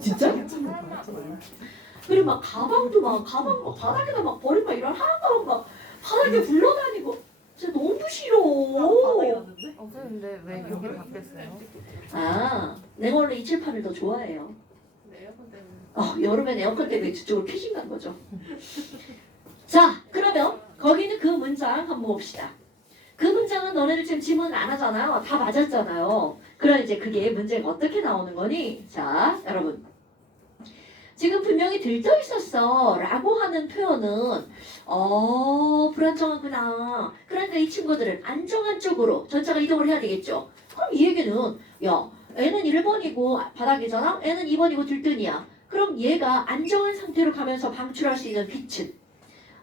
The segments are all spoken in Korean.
진짜? 그리고 막 가방도 막 바닥에다 막 버리고 막 이런 하나도 막 바닥에 굴러다니고 진짜 너무 싫어. 근데 왜 여기 바뀌었어요? 아, 내가 원래 278을 더 좋아해요. 여름엔 에어컨 때문에 저쪽으로 피신 간 거죠. 자, 그러면 거기는 그 문장 한번 봅시다. 그 문장은 너네들 지금 지문 안 하잖아요. 다 맞았잖아요. 그럼 이제 그게 문제가 어떻게 나오는 거니? 자, 여러분. 지금 분명히 들떠 있었어 라고 하는 표현은 불안정하구나. 그러니까 이 친구들은 안정한 쪽으로 전차가 이동을 해야 되겠죠. 그럼 이 얘기는 야, 애는 1번이고 바닥이잖아. 애는 2번이고 들뜬이야. 그럼 얘가 안정한 상태로 가면서 방출할 수 있는 빛은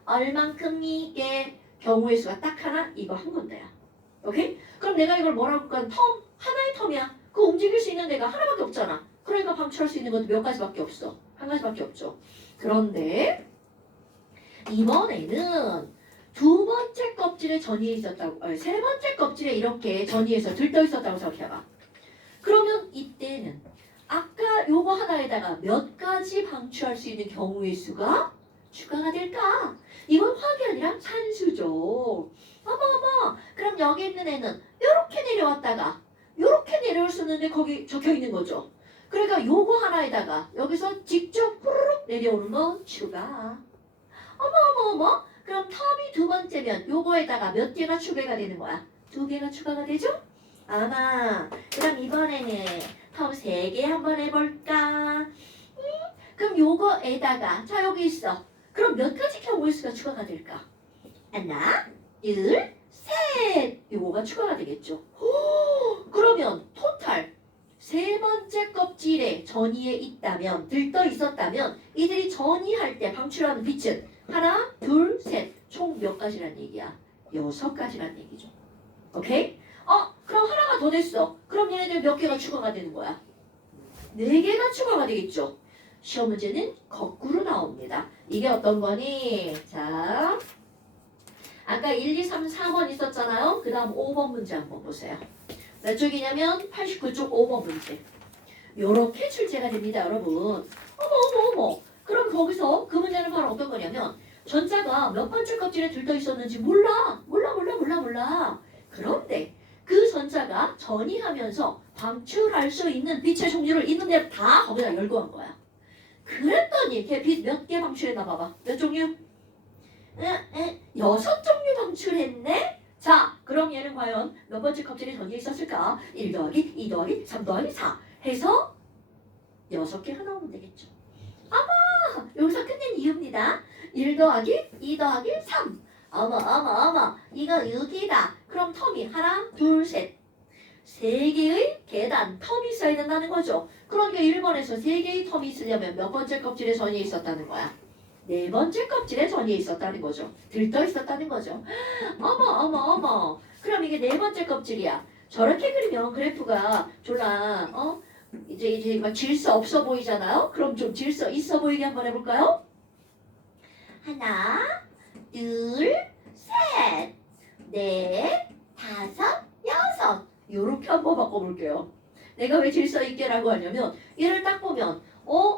얼만큼이게 경우의 수가 딱 하나 이거 한 건데요. 오케이? 그럼 내가 이걸 뭐라고 할까? 텀 하나의 텀이야. 그 움직일 수 있는 데가 하나밖에 없잖아. 그러니까 방출할 수 있는 것도 몇 가지밖에 없어. 한 가지밖에 없죠. 그런데 이번에는 두 번째 껍질에 전이해 있었다고, 세 번째 껍질에 이렇게 전이해서 들떠 있었다고 생각해봐. 그러면 이때는 아까 요거 하나에다가 몇 가지 방출할 수 있는 경우의 수가 추가가 될까? 이건 화학이 아니라 산수죠. 어머, 그럼 여기 있는 애는 요렇게 내려왔다가 요렇게 내려올 수 있는데 거기 적혀 있는 거죠. 그러니까 요거 하나에다가 여기서 직접 후루룩 내려오는 건 추가. 어머. 그럼 텀이 두 번째면 요거에다가 몇 개가 추가가 되는 거야? 두 개가 추가가 되죠? 아마 그럼 이번에는 텀 세 개 한번 해볼까? 그럼 요거에다가 자 여기 있어. 그럼 몇 가지 경우의 수가 추가가 될까? 하나, 둘, 셋. 요거가 추가가 되겠죠. 그러면 토탈 세 번째 껍질에 전이에 있다면 들떠 있었다면 이들이 전이할 때 방출하는 빛은 하나, 둘, 셋. 총 몇 가지란 얘기야? 6가지란 얘기죠. 오케이? 그럼 하나가 더 됐어. 그럼 얘네들 몇 개가 추가가 되는 거야? 4개가 추가가 되겠죠. 시험 문제는 거꾸로 나옵니다. 이게 어떤 거니? 자, 아까 1, 2, 3, 4번 있었잖아요. 그 다음 5번 문제 한번 보세요. 몇 쪽이냐면 89쪽 5번 문제. 요렇게 출제가 됩니다, 여러분. 어머. 그럼 거기서 그 문제는 바로 어떤 거냐면 전자가 몇 번째 껍질에 들떠 있었는지 몰라. 그런데 그 전자가 전이하면서 방출할 수 있는 빛의 종류를 있는 대로 다 거기다 열거한 거야. 그랬더니 걔 빛 몇 개 방출했나 봐봐. 몇 종류? 6종류 방출했네? 자, 그럼 얘는 과연 몇 번째 껍질에 전이해 있었을까? 1 더하기 2 더하기 3 더하기 4 해서 6개가 나오면 되겠죠. 아마 여기서 끝낸 이유입니다. 1 더하기 2 더하기 3 어머 이거 6이다. 그럼 텀이 하나, 둘, 셋 3개의 계단 텀이 있어야 된다는 거죠. 그러니까 1번에서 3개의 텀이 있으려면 몇 번째 껍질에 전이해 있었다는 거야? 4번째 껍질에 전이해 있었다는 거죠. 들떠 있었다는 거죠. 어머. 그럼 이게 4번째 껍질이야. 저렇게 그리면 그래프가 졸라 이제 막 질서 없어 보이잖아요. 그럼 좀 질서 있어 보이게 한번 해볼까요? 하나, 둘, 셋, 넷, 다섯, 여섯. 요렇게 한번 바꿔볼게요. 내가 왜 질서 있게라고 하냐면 얘를 딱 보면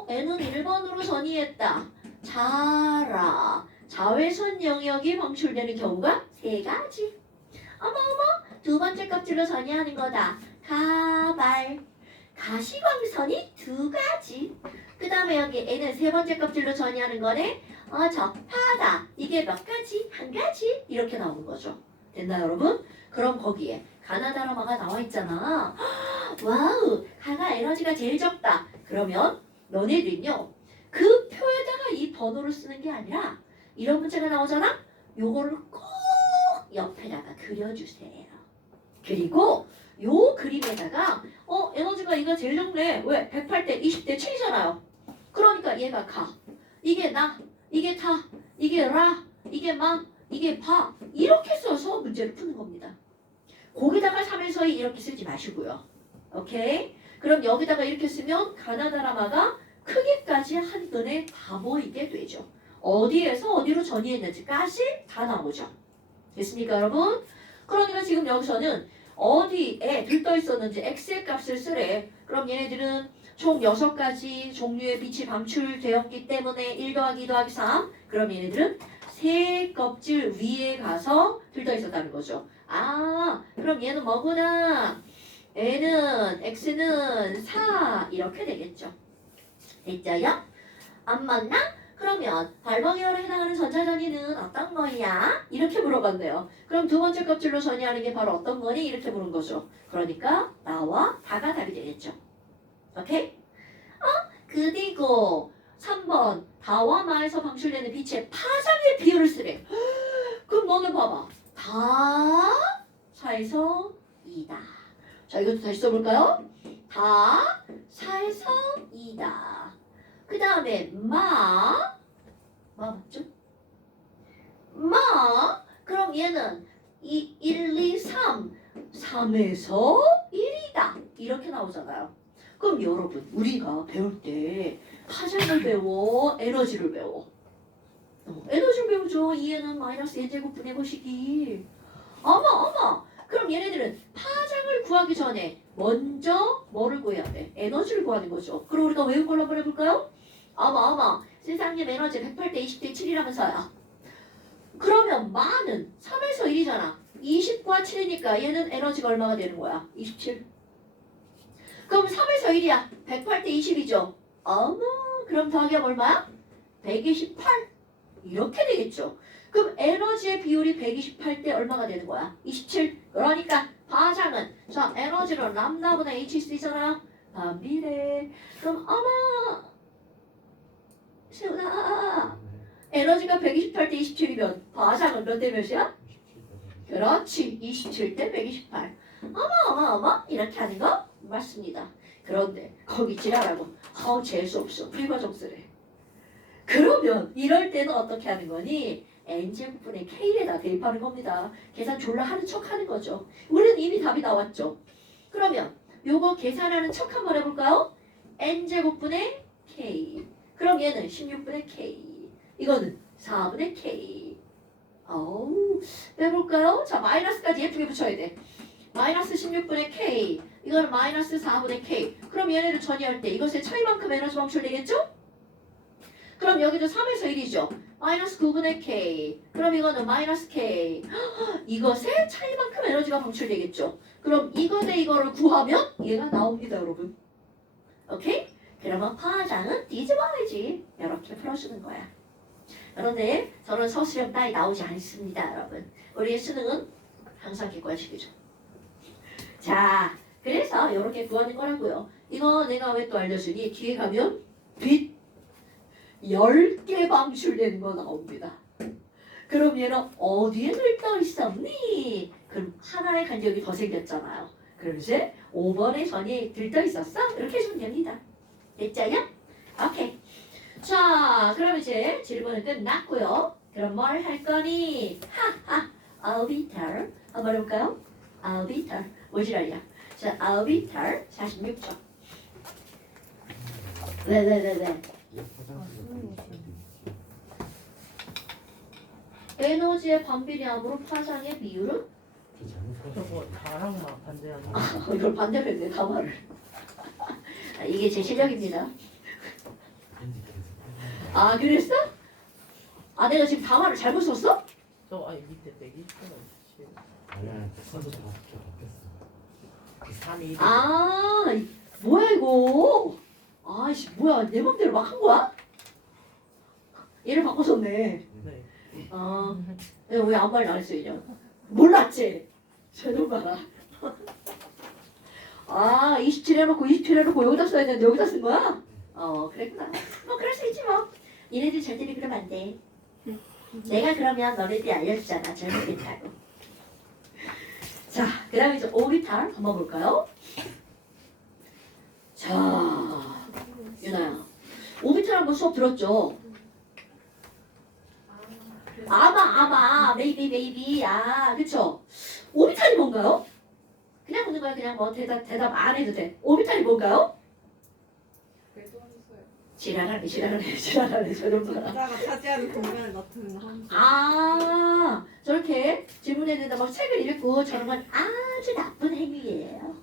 애는 1번으로 전이했다. 자라. 자외선 영역이 방출되는 경우가 3가지. 어머. 두 번째 껍질로 전이하는 거다. 가발. 가시광선이 2가지. 그 다음에 여기 애는 세 번째 껍질로 전이하는 거네. 저 파다. 이게 몇 가지? 1가지. 이렇게 나오는 거죠. 됐나요, 여러분? 그럼 거기에 가나다라마가 나와 있잖아. 와우, 가가 에너지가 제일 적다. 그러면 너네들은요, 그 표에다가 이 번호를 쓰는 게 아니라 이런 문제가 나오잖아? 요거를 꼭 옆에다가 그려주세요. 그리고 요 그림에다가 에너지가 이거 제일 적네. 왜? 108대 20대 7이잖아요. 그러니까 얘가 가. 이게 나. 이게 타. 이게 라. 이게 마. 이게 바. 이렇게 써서 문제를 푸는 겁니다. 거기다가 3에서 2 이렇게 쓰지 마시고요. 오케이? 그럼 여기다가 이렇게 쓰면 가나다라마가 크기까지 한눈에 다 보이게 되죠. 어디에서 어디로 전이했는지까지 다 나오죠. 됐습니까, 여러분? 그러니까 지금 여기서는 어디에 들떠 있었는지 x의 값을 쓰래. 그럼 얘네들은 총 6가지 종류의 빛이 방출되었기 때문에 1 더하기 2 더하기 3. 그럼 얘네들은 새 껍질 위에 가서 들떠 있었다는 거죠. 아, 그럼 얘는 뭐구나? N은, X는 4 이렇게 되겠죠. 됐죠요? 안 맞나? 그러면 발광계열에 해당하는 전자전이는 어떤 거냐? 이렇게 물어봤네요. 그럼 두 번째 껍질로 전이하는 게 바로 어떤 거니? 이렇게 물은 거죠. 그러니까 나와 다가 답이 되겠죠. 오케이? 그리고 3번 다와 마에서 방출되는 빛의 파장의 비율을 쓰래. 그럼 너는 봐봐. 다 4에서 2다. 자, 이것도 다시 써볼까요? 다 4에서 2다. 그 다음에 마 맞죠? 그럼 얘는 1, 2, 3 3에서 1이다 이렇게 나오잖아요. 그럼 여러분 우리가 배울 때 파장을 배워 에너지를 배워. 에너지를 배우죠. 2에는 마이너스 1제곱분의 것이기. 어머 그럼 얘네들은 파장을 구하기 전에 먼저 뭐를 구해야 돼? 에너지를 구하는 거죠. 그럼 우리가 외운 걸로 한번 해볼까요? 어머 세상님 에너지 108대 20대 7이라면서요. 그러면 마는 3에서 1이잖아. 20과 7이니까 얘는 에너지가 얼마가 되는 거야? 27. 그럼 3에서 1이야. 108대 20이죠. 어머 그럼 더하기하면 얼마야? 128. 이렇게 되겠죠. 그럼 에너지의 비율이 128대 얼마가 되는 거야? 27. 그러니까 파장은 자 에너지로 람다분의 h 쓰잖아. 반비례. 그럼 어머 세훈아 에너지가 128대 27이면 파장은 몇 대 몇이야? 그렇지 27대 128. 어머 이렇게 하는 거 맞습니다. 그런데 거기 지랄하고 재수없어 불과정수래. 그러면 이럴 때는 어떻게 하는 거니? n제곱분의 k에다 대입하는 겁니다. 계산 졸라 하는 척 하는 거죠. 우리는 이미 답이 나왔죠. 그러면 요거 계산하는 척 한번 해볼까요? n제곱분의 k. 그럼 얘는 16분의 k. 이거는 4분의 k. 어우, 빼볼까요? 자, 마이너스까지 예쁘게 붙여야 돼. 마이너스 16분의 k. 이거는 마이너스 4분의 k. 그럼 얘네를 전이할 때 이것의 차이만큼 에너지 방출되겠죠? 그럼 여기도 3에서 1이죠. 마이너스 9분의 k. 그럼 이거는 마이너스 k. 이것의 차이만큼 에너지가 방출되겠죠. 그럼 이거 대 이거를 구하면 얘가 나옵니다, 여러분. 오케이? 그러면 파장은 뒤집어야지. 이렇게 풀어주는 거야. 그런데 저는 서술형 따위 나오지 않습니다, 여러분. 우리의 수능은 항상 객관식이죠. 자, 그래서 이렇게 구하는 거라고요. 이거 내가 왜 또 알려주니? 뒤에 가면 빛 10개 방출되는 거 나옵니다. 그럼 얘는 어디에 들떠 있었니? 그럼 하나의 간격이 더 생겼잖아요. 그럼 이제 5번의 전이 들떠 있었어? 이렇게 해주면 됩니다. 됐죠요? 오케이. 자, 그럼 이제 질문은 끝났고요. 그럼 뭘 할 거니? orbital. 한번 해볼까요? orbital. 뭐지랄이야? 자, orbital 46쪽. 네. 에너지의 반비례함으로 파장의 비율은? 저거 다랑 반대하는 거. 이걸 반대로 했네, 가마를. 이게 제 실력입니다. 아, 그랬어? 아, 내가 지금 가마를 잘못 썼어? 저 아니 밑에 120가 아니야, 선수 다 바뀌었어. 3이 아, 뭐야 이거? 아이씨, 뭐야, 내 맘대로 막 한 거야? 얘를 바꿔줬네. 네. 아, 내가 왜 아무 말도 안 했어, 이년? 몰랐지? 저놈 봐라. 아, 27 해놓고 27 해놓고 여기다 써야 되는데 여기다 쓴 거야? 그랬구나. 뭐 그럴 수 있지 뭐. 니네들 절대로 그러면 안 돼. 내가 그러면 너네들이 알려주잖아. 잘못했다고. 자, 그 다음에 이제 오비탈 한번 볼까요? 자, 유나야. 오비탈 한번 수업 들었죠? 아마, 메이비. 아, 그쵸? 오비탈이 뭔가요? 그냥 묻는 거야. 그냥 뭐 대답 안 해도 돼. 오비탈이 뭔가요? 지랄하네. 저런 거라. 여자가 차지하는 공간을 나타내는 함수. 아, 저렇게 질문했는데 막 책을 읽고 저런 건 아주 나쁜 행위예요.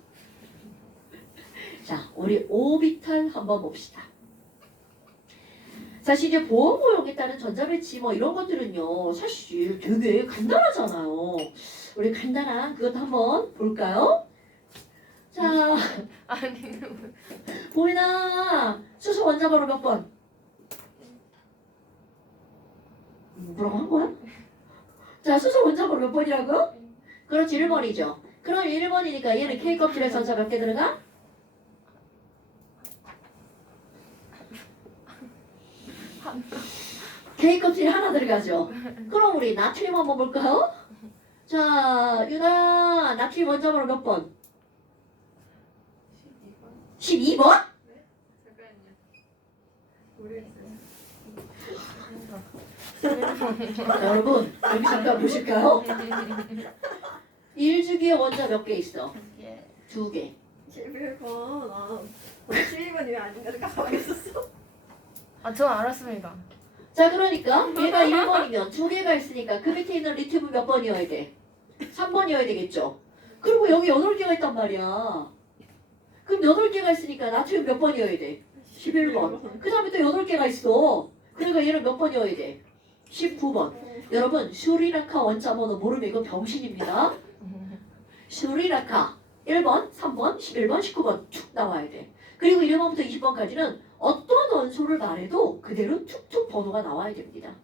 자, 우리 오비탈 한번 봅시다. 사실 이제 보호 모형에 따른 전자배치 뭐 이런 것들은요 사실 되게 간단하잖아요. 우리 간단한 그것도 한번 볼까요? 자, 아니 보이나 수소 원자번호 몇 번? 뭐라고 한 거야? 자, 수소 원자번호 몇 번이라고? 그렇지, 1번이죠. 그럼 1번이니까 얘는 K 껍질에 전자 몇 개 들어가? K 껍질이 하나 들어가죠. 그럼 우리 나트륨 한번 볼까요? 자, 유나 나트륨 원자번호 몇 번? 12번? 잠깐만요. 모르겠어요. 자, 여러분 여기 잠깐 보실까요? 1주기에 원자 몇 개 있어? 이게 2개. 11번. 아, 11번이 왜 아닌가 생각하고 있었어. 전 알았습니다. 자, 그러니까 얘가 1번이면 2개가 있으니까 그 밑에 있는 리튬은 몇 번이어야 돼? 3번이어야 되겠죠? 그리고 여기 8개가 있단 말이야. 그럼 8개가 있으니까 나트륨 몇 번이어야 돼? 11번. 그 다음에 또 8개가 있어. 그러니까 얘는 몇 번이어야 돼? 19번. 여러분 슈리라카 원자번호 모르면 이거 병신입니다. 슈리라카 1번, 3번, 11번, 19번 쭉 나와야 돼. 그리고 1번부터 20번까지는 어떤 원소를 말해도 그대로 툭툭 번호가 나와야 됩니다.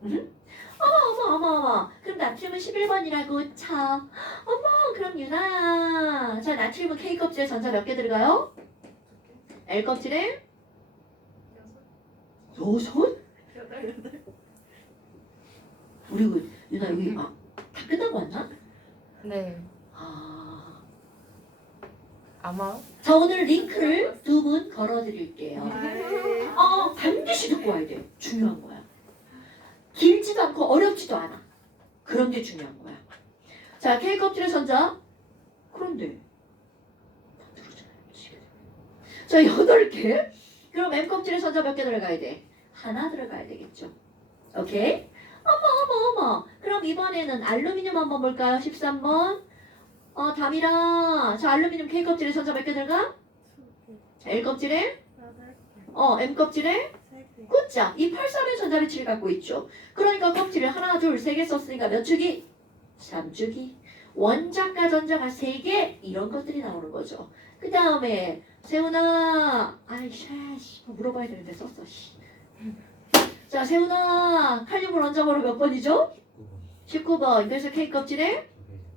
어머. 그럼 나트륨은 11번이라고 차. 어머, 그럼 유나. 자, 나트륨은 K 껍질에 전자 몇 개 들어가요? L 껍질에 6? 우리 그 유나 여기 다 끝나고 왔나? 네. 아. 아마 자, 오늘 링크를 2분 걸어드릴게요. 네. 반드시 듣고 와야 돼. 중요한 거야. 길지도 않고 어렵지도 않아. 그런 게 중요한 거야. 자, K 껍질의 전자. 그런데 자, 8개. 그럼 M 껍질의 전자 몇 개 들어가야 돼? 하나 들어가야 되겠죠. 오케이? 어머. 그럼 이번에는 알루미늄 한번 볼까요? 13번. 담이라. 자, 알루미늄 K 껍질의 전자 몇 개 들어가? L 껍질에? M 껍질에? 굿자. 이 83의 전자배치를 갖고 있죠. 그러니까 껍질을 하나, 둘, 세 개 썼으니까 몇 주기? 3주기. 원자과 전자가 3개 이런 것들이 나오는 거죠. 그 다음에 세훈아. 물어봐야 되는데 썼어. 자, 세훈아. 칼륨 원자번호 몇 번이죠? 19번. 그래서 K 껍질에?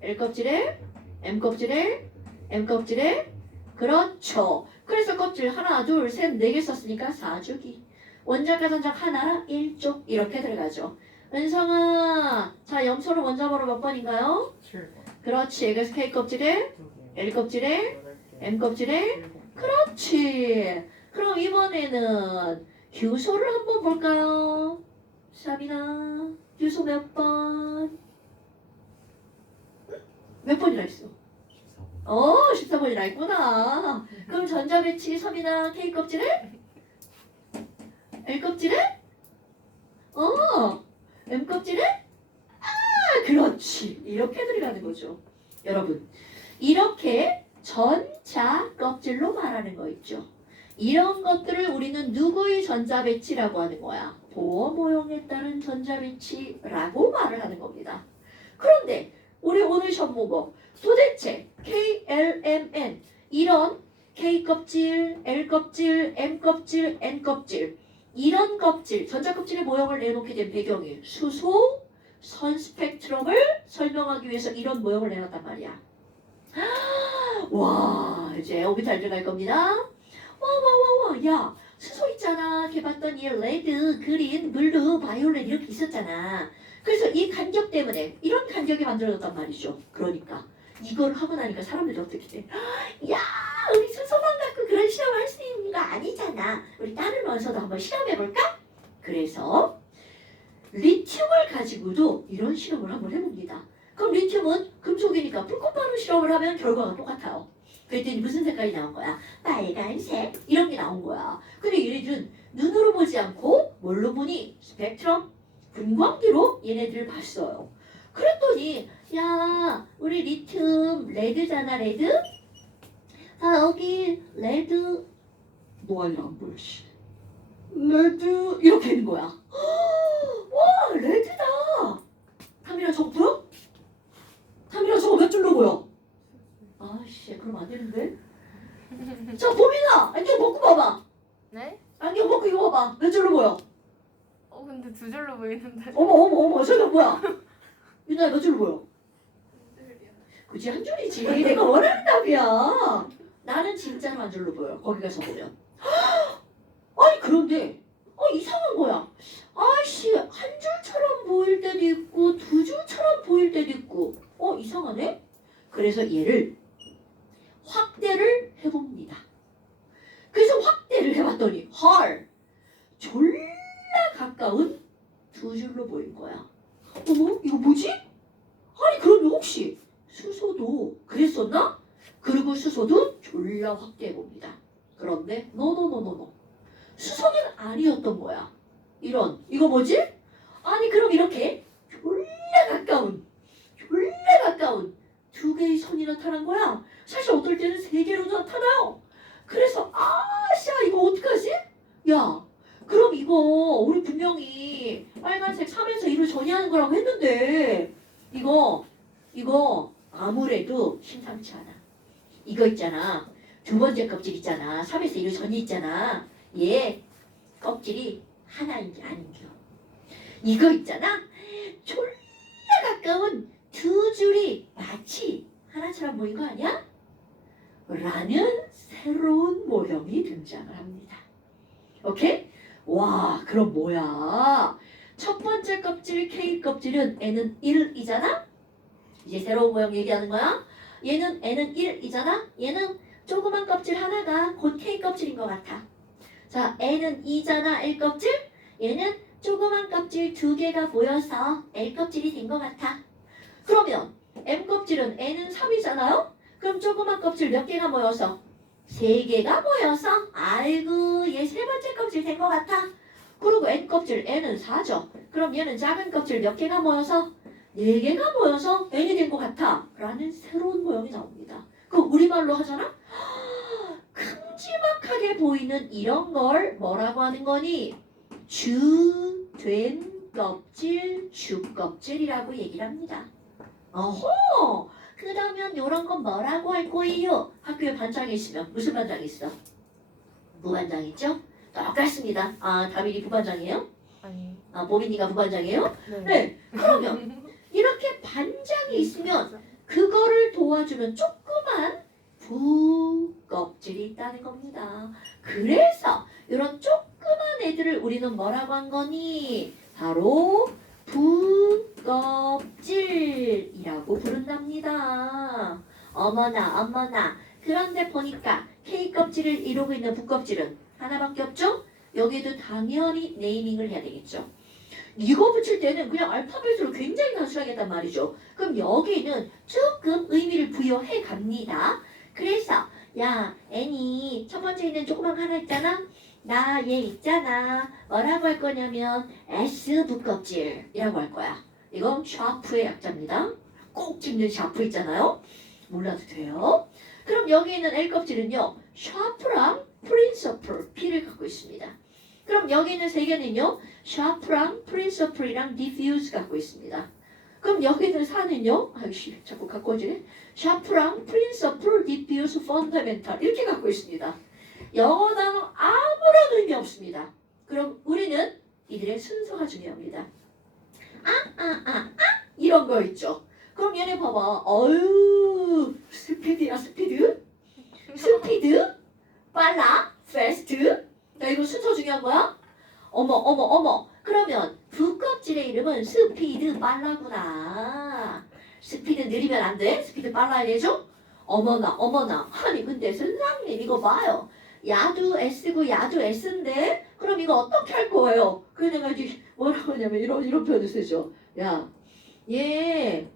L 껍질에? M 껍질에? M 껍질에? 그렇죠. 그래서 껍질 하나, 둘, 셋, 4개 썼으니까 4주기. 원자과 전자 하나, 1쪽 이렇게 들어가죠. 은성아, 자, 염소는 원자번호 몇 번인가요? 7번. 그렇지. 그래서 K 껍질에, 2개. L 껍질에, 8개. M 껍질에. 7개. 그렇지. 그럼 이번에는 규소를 한번 볼까요? 샤비나, 규소 몇 번? 몇 번이나 있어? 14번이나 있구나. 그럼 전자배치 섬이나 K 껍질에? L 껍질에? M 껍질에? 그렇지. 이렇게 들어가는 거죠. 여러분, 이렇게 전자 껍질로 말하는 거 있죠. 이런 것들을 우리는 누구의 전자배치라고 하는 거야? 보호 모형에 따른 전자배치라고 말을 하는 겁니다. 그런데 우리 오늘 시험 보고 도대체 K, L, M, N 이런 K 껍질, L 껍질, M 껍질, N 껍질 이런 껍질, 전자 껍질의 모형을 내놓게 된 배경이 수소 선 스펙트럼을 설명하기 위해서 이런 모형을 내놨단 말이야. 와, 이제 오비탈 들어갈 겁니다. 야, 수소 있잖아. 걔 봤더니 레드, 그린, 블루, 바이올렛 이렇게 있었잖아. 그래서 이 간격 때문에 이런 간격이 만들어졌단 말이죠. 그러니까 이걸 하고 나니까 사람들이 어떻게 돼? 야, 우리 수소만 갖고 그런 실험을 할 수 있는 거 아니잖아. 우리 다른 원소도 한번 실험해볼까? 그래서 리튬을 가지고도 이런 실험을 한번 해봅니다. 그럼 리튬은 금속이니까 불꽃바로 실험을 하면 결과가 똑같아요. 그랬더니 무슨 색깔이 나온 거야? 빨간색 이런 게 나온 거야. 근데 얘네들은 눈으로 보지 않고 뭘로 보니? 스펙트럼 분광기로 얘네들을 봤어요. 그랬더니 야, 우리 리튬 레드잖아. 레드? 자, 여기 레드 너 아니라 안 보여. 씨. 레드 이렇게 있는 거야. 와, 레드다. 카미라 저거 보여? 카미라 저거 몇 줄로 보여? 아씨, 그럼 안 되는데. 자, 보민아, 안경 벗고 봐봐. 네? 안경 벗고 이거 봐봐. 몇 줄로 보여? 근데 두 줄로 보이는데. 어머, 저거 뭐야? 유나야, 몇 줄로 보여? 그치, 한 줄이지. 내가 원하는 답이야. 나는 진짜로 한 줄로 보여. 거기 가서 보면. 아니, 그런데 이상한 거야. 아씨, 한 줄처럼 보일 때도 있고 두 줄처럼 보일 때도 있고 이상하네? 그래서 얘를 확대를 해봅니다. 그래서 확대를 해봤더니 헐, 졸라 가까운 두 줄로 보인 거야. 어머, 이거 뭐지? 아니, 그러면 혹시 수소도 그랬었나? 그리고 수소도 졸라 확대해봅니다. 그런데 노노노노노, 수소는 아니었던 거야. 이거 뭐지? 아니, 그럼 이렇게 졸라 가까운 두 개의 선이 나타난 거야. 사실 어떨 때는 세 개로도 나타나요. 그래서 아씨야, 이거 어떡하지? 야, 그럼 이거 우리 분명히 빨간색 3에서 1을 전이하는 거라고 했는데 이거 아무래도 심상치 않아. 이거 있잖아. 두 번째 껍질 있잖아. 3에서 1을 전이 있잖아. 얘 껍질이 하나인지 아닌지. 이거 있잖아. 졸라 가까운 두 줄이 마치 하나처럼 보인 거 아니야? 라는 새로운 모형이 등장을 합니다. 오케이? 와, 그럼 뭐야? 첫 번째 껍질 K 껍질은 N은 1이잖아? 이제 새로운 모형 얘기하는 거야. 얘는 N은 1이잖아? 얘는 조그만 껍질 하나가 곧 K 껍질인 것 같아. 자, N은 2잖아, L 껍질? 얘는 조그만 껍질 두 개가 모여서 L 껍질이 된 것 같아. 그러면 M 껍질은 N은 3이잖아요? 그럼 조그만 껍질 몇 개가 모여서? 3개가 모여서? 아이고, 얘 세 번째 껍질 된 것 같아. 그리고 N 껍질, N은 4죠. 그럼 얘는 작은 껍질 몇 개가 모여서? 4개가 모여서 N이 된 것 같아. 라는 새로운 모형이 나옵니다. 그럼 우리말로 하잖아? 큼지막하게 보이는 이런 걸 뭐라고 하는 거니? 주된 껍질, 주껍질이라고 얘기를 합니다. 어허! 그러면 이런 건 뭐라고 할 거예요? 학교에 반장이 있으면 무슨 반장이 있어? 부반장 있죠? 똑같습니다. 아, 다민이 부반장이에요? 아니. 아, 보민이가 부반장이에요? 네. 네. 그러면 이렇게 반장이 있으면 그거를 도와주는 조그만 부껍질이 있다는 겁니다. 그래서 이런 조그만 애들을 우리는 뭐라고 한 거니? 바로 부껍질이라고 부른답니다. 어머나. 그런데 보니까 K 껍질을 이루고 있는 부껍질은 하나밖에 없죠? 여기도 당연히 네이밍을 해야 되겠죠. 이거 붙일 때는 그냥 알파벳으로 굉장히 단순하겠단 말이죠. 그럼 여기는 조금 의미를 부여해 갑니다. 그래서 야, N이 첫 번째 있는 조그만 거 하나 있잖아. 나 얘 있잖아. 뭐라고 할 거냐면 S 부껍질이라고 할 거야. 이건 샤프의 약자입니다. 꼭 집는 샤프 있잖아요. 몰라도 돼요. 그럼 여기 있는 L 껍질은요, 샤프랑 프린서플 P를 갖고 있습니다. 그럼 여기 있는 세 개는요, 샤프랑 프린서플이랑 디퓨즈 갖고 있습니다. 그럼 여기 있는 4는요, 아이씨 자꾸 갖고 오지네. 샤프랑 프린서플, 디퓨즈, 펀더멘탈 이렇게 갖고 있습니다. 영어 단어 아무런 의미 없습니다. 그럼 우리는 이들의 순서가 중요합니다. 이런 거 있죠. 그럼 얘네 봐봐. 어유 스피드야, 스피드, 빨라, fast. 자, 이거 순서 중요한 거야. 어머. 그러면 부껍질의 이름은 스피드 빨라구나. 스피드 느리면 안 돼. 스피드 빨라야 되죠. 어머나. 아니 근데 선생님 이거 봐요. 야도 S고 야도 S인데 그럼 이거 어떻게 할 거예요? 그래서 내가 이제 뭐라고 하냐면 이런 표현을 쓰죠. 야, 얘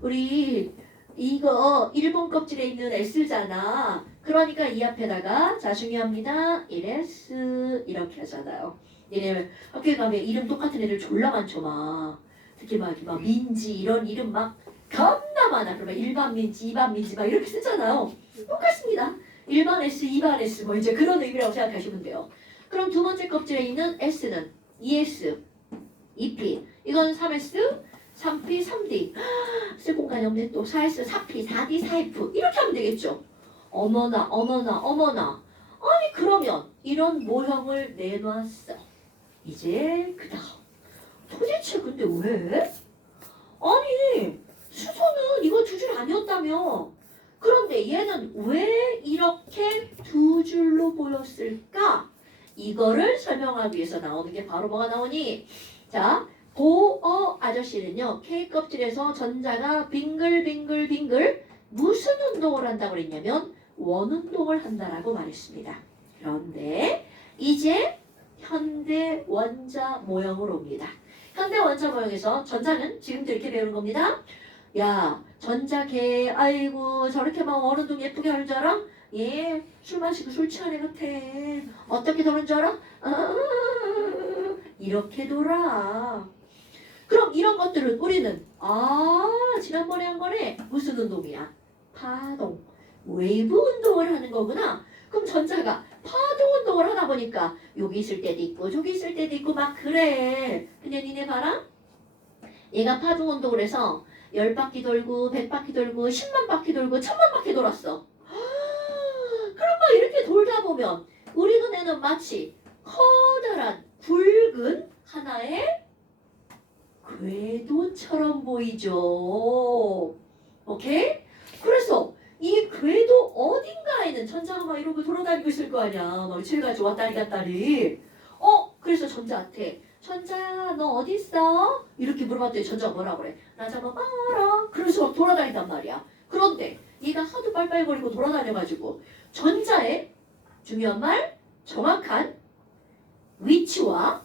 우리 이거 일본 껍질에 있는 S잖아. 그러니까 이 앞에다가 자 중요합니다. 1S 이렇게 하잖아요. 얘네 학교에 가면 이름 똑같은 애들 졸라 많죠 막. 특히 막 민지 이런 이름 막 겁나 많아. 그러면 일반 민지, 2반 민지 막 이렇게 쓰잖아요. 똑같습니다. 1번 S, 2번 S 뭐 이제 그런 의미라고 생각하시면 돼요. 그럼 두 번째 껍질에 있는 S는 2S, 2P 이건 3S, 3P, 3D 쓸 공간이 없네 또 4S, 4P, 4D, 4F 이렇게 하면 되겠죠. 어머나 어머나 어머나 아니 그러면 이런 모형을 내놨어. 이제 그 다음 도대체 근데 왜? 아니 수소는 이거 두 줄 아니었다며. 그런데 얘는 왜 이렇게 두 줄로 보였을까? 이거를 설명하기 위해서 나오는 게 바로 뭐가 나오니? 자, 보어 아저씨는요. K 껍질에서 전자가 빙글빙글빙글 무슨 운동을 한다고 그랬냐면 원운동을 한다라고 말했습니다. 그런데 이제 현대 원자 모형으로 옵니다. 현대 원자 모형에서 전자는 지금도 이렇게 배우는 겁니다. 야, 전자개, 아이고 저렇게 막 원운동 예쁘게 하는 줄 알아? 예, 술 마시고 술 취한 애 같아. 어떻게 도는 줄 알아? 이렇게 돌아. 그럼 이런 것들은 우리는 지난번에 한 거네. 무슨 운동이야? 파동, 웨이브 운동을 하는 거구나. 그럼 전자가 파동 운동을 하다 보니까 여기 있을 때도 있고 저기 있을 때도 있고 막 그래. 근데 니네 봐라. 얘가 파동 운동을 해서 10바퀴 돌고 100바퀴 돌고 10만 바퀴 돌고 1000만 바퀴 돌았어. 그럼 막 이렇게 돌다 보면 우리 눈에는 마치 커다란 굵은 하나의 궤도처럼 보이죠. 오케이? 그래서 이 궤도 어딘가에는 전자가 막 이러고 돌아다니고 있을 거 아니야. 막 칠가지고 왔다리 갔다리. 그래서 전자한테 전자야 너 어디 있어? 이렇게 물어봤더니 전자가 뭐라 그래? 나 잡아 봐라. 그래서 막 돌아다닌단 말이야. 그런데 얘가 하도 빨빨거리고 돌아다녀가지고 전자의 중요한 말 정확한 위치와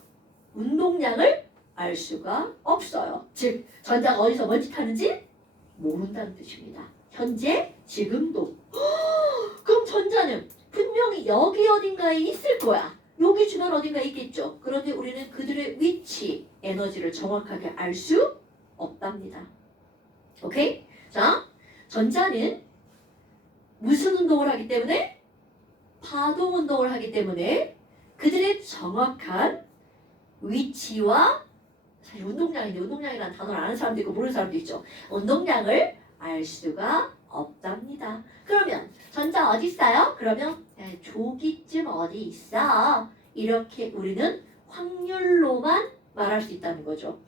운동량을 알 수가 없어요. 즉 전자가 어디서 뭔 짓 하는지 모른다는 뜻입니다. 현재 지금도. 그럼 전자는 분명히 여기 어딘가에 있을 거야. 여기 주변 어딘가에 있겠죠. 그런데 우리는 그들의 위치, 에너지를 정확하게 알 수 없답니다. 오케이? 자, 전자는 무슨 운동을 하기 때문에? 파동 운동을 하기 때문에 그들의 정확한 위치와 사실 운동량인데 운동량이라는 단어를 아는 사람도 있고 모르는 사람도 있죠. 운동량을 알 수가 없답니다. 그러면 전자 어디 있어요? 그러면 저기쯤 어디 있어. 이렇게 우리는 확률로만 말할 수 있다는 거죠.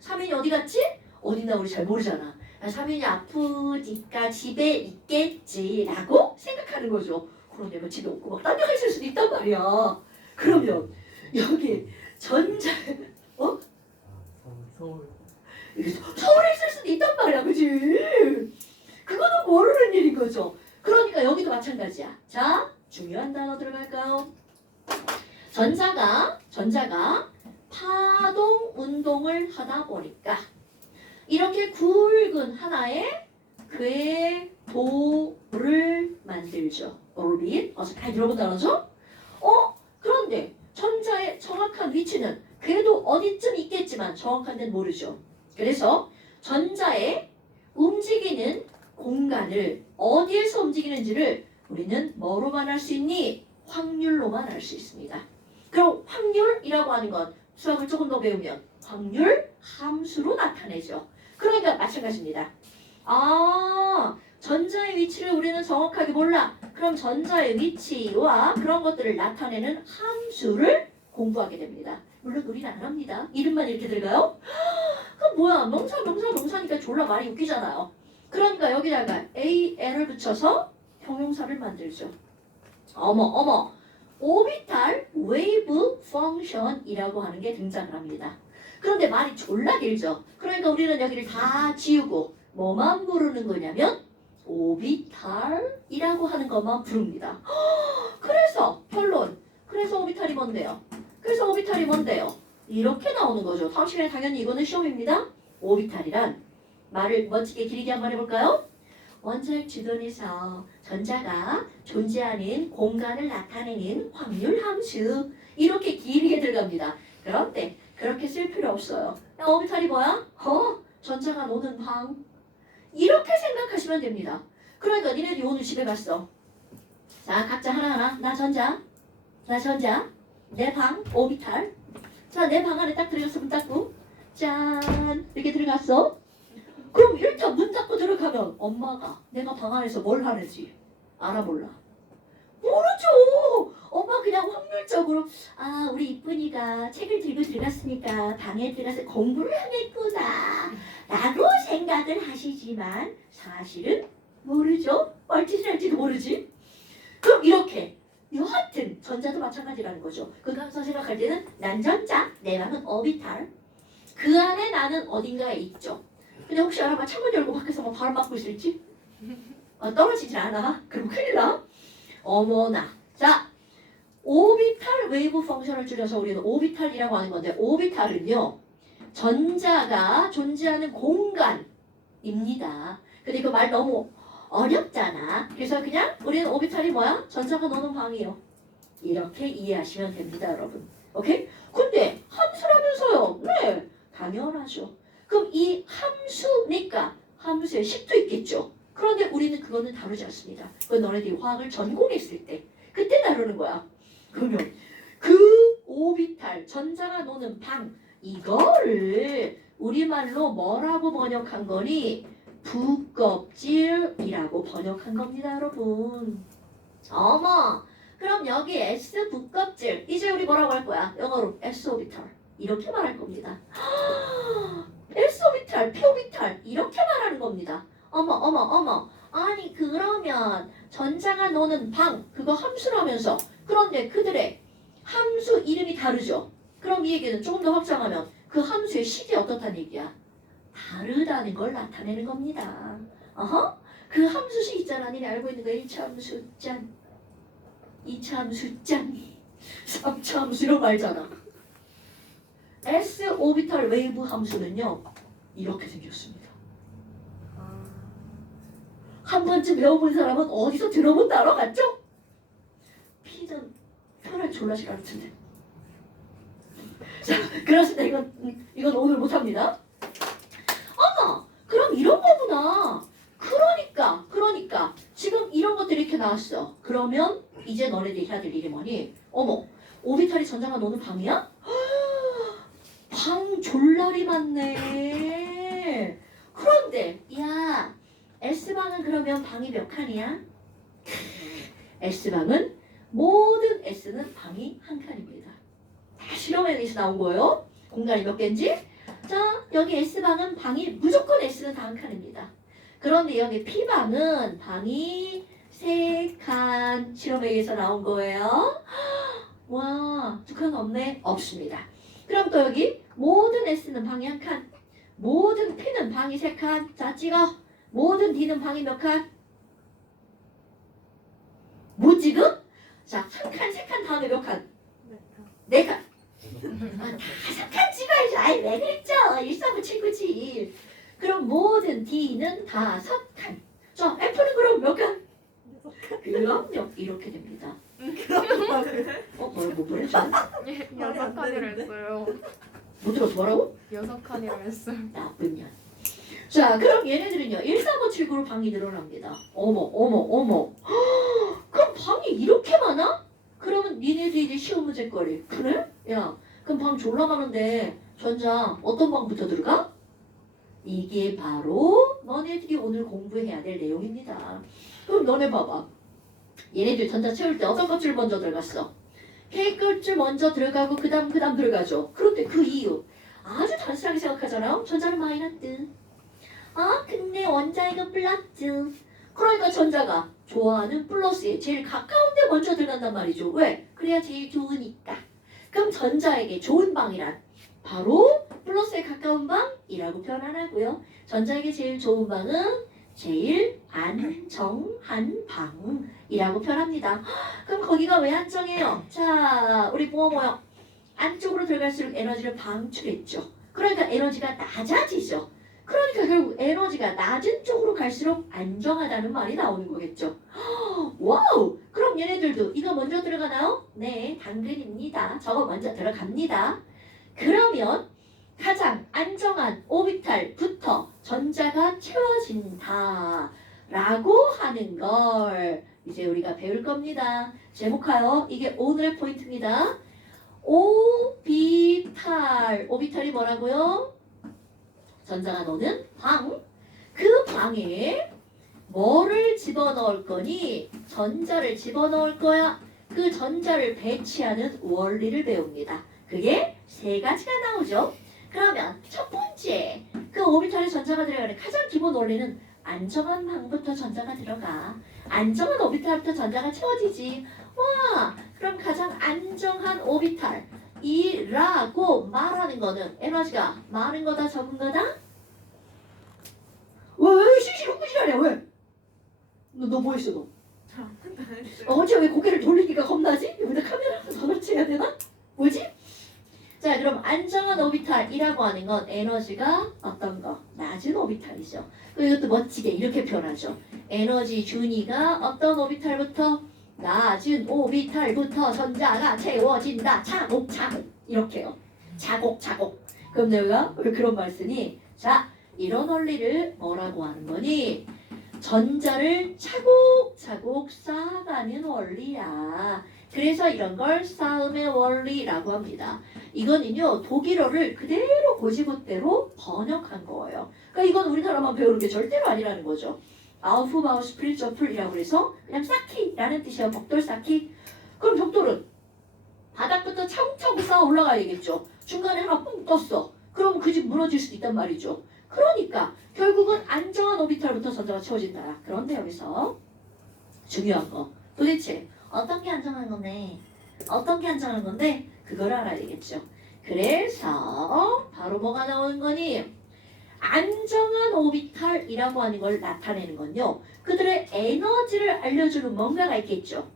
사면이 어디 갔지? 어디나 우리 잘 모르잖아. 사면이 아프니까 집에 있겠지라고 생각하는 거죠. 그런데 뭐 집에 없고 막 딴 데가 있을 수도 있단 말이야. 그러면 여기 전자 서울. 서울에 있을 수도 있단 말이야. 그지? 그거는 모르는 일인 거죠. 그러니까 여기도 마찬가지야. 자, 중요한 단어 들어갈까요? 전자가 파동 운동을 하다 보니까 이렇게 굵은 하나의 궤도를 만들죠. 오rbit. 어서 다 들어본 단어죠? 그런데 전자의 정확한 위치는 궤도 어디쯤 있겠지만 정확한 데는 모르죠. 그래서 전자의 움직이는 공간을 어디에서 움직이는지를 우리는 뭐로만 알 수 있니? 확률로만 알 수 있습니다. 그럼 확률이라고 하는 건 수학을 조금 더 배우면 확률 함수로 나타내죠. 그러니까 마찬가지입니다. 전자의 위치를 우리는 정확하게 몰라. 그럼 전자의 위치와 그런 것들을 나타내는 함수를 공부하게 됩니다. 물론 우리는 안 합니다. 이름만 이렇게 들어가요? 그럼 뭐야? 명사니까 졸라 말이 웃기잖아요. 그러니까 여기다가 AL을 붙여서 형용사를 만들죠. 어머. 오비탈 웨이브 펑션이라고 하는 게 등장을 합니다. 그런데 말이 졸라 길죠. 그러니까 우리는 여기를 다 지우고 뭐만 부르는 거냐면 오비탈이라고 하는 것만 부릅니다. 그래서 결론. 그래서 오비탈이 뭔데요? 이렇게 나오는 거죠. 다음 시간에 당연히 이거는 시험입니다. 오비탈이란 말을 멋지게 길게 한번 해볼까요? 원자핵 주변에서 전자가 존재하는 공간을 나타내는 확률 함수. 이렇게 길게 들어갑니다. 그런데 그렇게 쓸 필요 없어요. 오비탈이 뭐야? 전자가 노는 방. 이렇게 생각하시면 됩니다. 그러니까 니네들이 오늘 집에 갔어. 자, 각자 하나하나. 나 전자, 내 방, 오비탈. 자, 내 방 안에 딱 들어가서 문 닫고, 짠, 이렇게 들어갔어. 그럼 일단 문 닫고 들어가면 엄마가 내가 방 안에서 뭘 하는지 알아 몰라? 모르죠. 엄마 그냥 확률적으로 아 우리 이쁜이가 책을 들고 들어갔으니까 방에 들어가서 공부를 하겠구나 라고 생각을 하시지만 사실은 모르죠. 얼짓을 할지도 모르지. 그럼 이렇게 여하튼 전자도 마찬가지라는 거죠. 그가서 생각할 때는 난 전자, 내 방은 어비탈. 그 안에 나는 어딘가에 있죠. 근데 혹시 알아봐 창문 열고 밖에서 뭐 바람 맞고 있을지? 떨어지질 않아. 그럼 큰일 나. 어머나. 자, 오비탈 웨이브 펑션을 줄여서 우리는 오비탈이라고 하는 건데 오비탈은요. 전자가 존재하는 공간입니다. 근데 그 말 너무 어렵잖아. 그래서 그냥 우리는 오비탈이 뭐야? 전자가 노는 방이요. 이렇게 이해하시면 됩니다, 여러분. 오케이? 근데 함수라면서요. 네, 당연하죠. 그럼 이 함수니까 함수에 식도 있겠죠. 그런데 우리는 그거는 다루지 않습니다. 그건 너네들이 화학을 전공했을 때 그때 다루는 거야. 그러면 그 오비탈 전자가 노는 방 이거를 우리말로 뭐라고 번역한 거니? 부껍질이라고 번역한 겁니다, 여러분. 어머, 그럼 여기 S 부껍질 이제 우리 뭐라고 할 거야? 영어로 S 오비탈 이렇게 말할 겁니다. S 오비탈, P 오비탈 이렇게 말하는 겁니다. 어머. 아니 그러면 전자가 노는 방 그거 함수라면서 그런데 그들의 함수 이름이 다르죠. 그럼 이 얘기는 조금 더 확장하면 그 함수의 식이 어떻다는 얘기야? 다르다는 걸 나타내는 겁니다. 그 함수식 있잖아. 니네 알고 있는 거 1차 함수 짠 2차 함수 짠 3차 함수 이런 거 알잖아. S 오비탈 웨이브 함수는요 이렇게 생겼습니다. 한 번쯤 배워본 사람은 어디서 들어본 단어 같죠? P는 편할 졸라 싫어 같은데. 자, 그렇습니다. 이건 오늘 못합니다. 어머, 그럼 이런 거구나. 그러니까 지금 이런 것들이 이렇게 나왔어. 그러면 이제 너네들이 해야 될 일이 뭐니? 어머, 오비탈이 전자가 노는 방이야? 방 졸라리 많네. 그런데 야 S방은 그러면 방이 몇 칸이야? S방은 모든 S는 방이 한 칸입니다. 다 실험에 의해서 나온 거예요. 공간이 몇 개인지. 자, 여기 S방은 방이 무조건 S는 다 한 칸입니다. 그런데 여기 P방은 방이 3칸 실험에 의해서 나온 거예요. 와, 2칸 없네? 없습니다. 그럼 또 여기 모든 S는 방이 한 칸, 모든 P는 방이 3칸. 자, 찍어. 모든 D는 방이 몇 칸? 뭐 지금? 자, 한 칸, 3칸 다음에 몇 칸? 4칸. 5칸 찍어야지. 아이, 왜 그랬죠? 13979지. 그럼 모든 D는 5칸. 자, F는 그럼 몇 칸? 그럼요. 이렇게 됩니다. 뭐 그랬죠? 6칸이라 했어요. 못 들어서 뭐라고? 6칸이라 했어요. 나쁜 년. 자, 그럼 얘네들은요 13579로 방이 늘어납니다. 어머. 그럼 방이 이렇게 많아? 그러면 니네들 이제 시험 문제 거리. 그래? 야, 그럼 방 졸라 많은데 전자 어떤 방부터 들어가? 이게 바로 너네들이 오늘 공부해야 될 내용입니다. 그럼 너네 봐봐. 얘네들 전자 채울 때 어떤 것줄 먼저 들어갔어? K 끝줄 먼저 들어가고 그 다음 들어가죠. 그런데 그 이유 아주 단순하게 생각하잖아요. 전자는 마이너스. 근데 원자핵은 플러스. 그러니까 전자가 좋아하는 플러스에 제일 가까운 데 먼저 들어간단 말이죠. 왜? 그래야 제일 좋으니까. 그럼 전자에게 좋은 방이란 바로 플러스에 가까운 방이라고 표현하고요. 전자에게 제일 좋은 방은 제일 안정한 방이라고 표현합니다. 그럼 거기가 왜 안정해요? 자, 우리 모여모여 안쪽으로 들어갈수록 에너지를 방출했죠. 그러니까 에너지가 낮아지죠. 그러니까 결국 에너지가 낮은 쪽으로 갈수록 안정하다는 말이 나오는 거겠죠. 와우! 그럼 얘네들도 이거 먼저 들어가나요? 네, 당근입니다. 저거 먼저 들어갑니다. 그러면 가장 안정한 오비탈부터 전자가 채워진다. 라고 하는 걸 이제 우리가 배울 겁니다. 제목하여 이게 오늘의 포인트입니다. 오비탈. 오비탈이 뭐라고요? 전자가 노는 방. 그 방에 뭐를 집어넣을 거니? 전자를 집어넣을 거야. 그 전자를 배치하는 원리를 배웁니다. 그게 세 가지가 나오죠. 그러면 첫 번째, 그 오비탈에 전자가 들어가는 가장 기본 원리는 안정한 방부터 전자가 들어가. 안정한 오비탈부터 전자가 채워지지. 와, 그럼 가장 안정한 오비탈이라고 말하는 거는 에너지가 많은 거다, 적은 거다? 왜 시시룩무시하냐 왜? 너 뭐 했어 너? 어제 왜 고개를 돌리기가 겁나지? 여기다 카메라를 더 설치해야 되나? 뭐지? 자, 그럼 안정한 오비탈이라고 하는 건 에너지가 어떤 거? 낮은 오비탈이죠. 그리고 이것도 멋지게 이렇게 표현하죠. 에너지 준위가 어떤 오비탈부터? 낮은 오비탈부터 전자가 채워진다. 차곡차곡. 이렇게요. 차곡차곡. 그럼 내가 왜 그런 말 쓰니? 자, 이런 원리를 뭐라고 하는 거니? 전자를 차곡차곡 쌓아가는 원리야. 그래서 이런 걸 쌓음의 원리라고 합니다. 이거는요, 독일어를 그대로 고지고대로 번역한 거예요. 그러니까 이건 우리나라만 배우는 게 절대로 아니라는 거죠. 아우프바우스 프리저플이라고 해서 그냥 쌓기라는 뜻이에요. 벽돌 쌓기. 그럼 벽돌은 바닥부터 차곡차곡 쌓아 올라가야겠죠. 중간에 하나 뿡 떴어. 그럼 그 집 무너질 수도 있단 말이죠. 그러니까 결국은 안정한 오비탈부터 전자가 채워진다. 그런데 여기서 중요한 거, 도대체 어떤 게 안정한 건데? 어떤 게 안정한 건데? 그걸 알아야 되겠죠. 그래서 바로 뭐가 나오는 거니? 안정한 오비탈이라고 하는 걸 나타내는 건요, 그들의 에너지를 알려주는 뭔가가 있겠죠.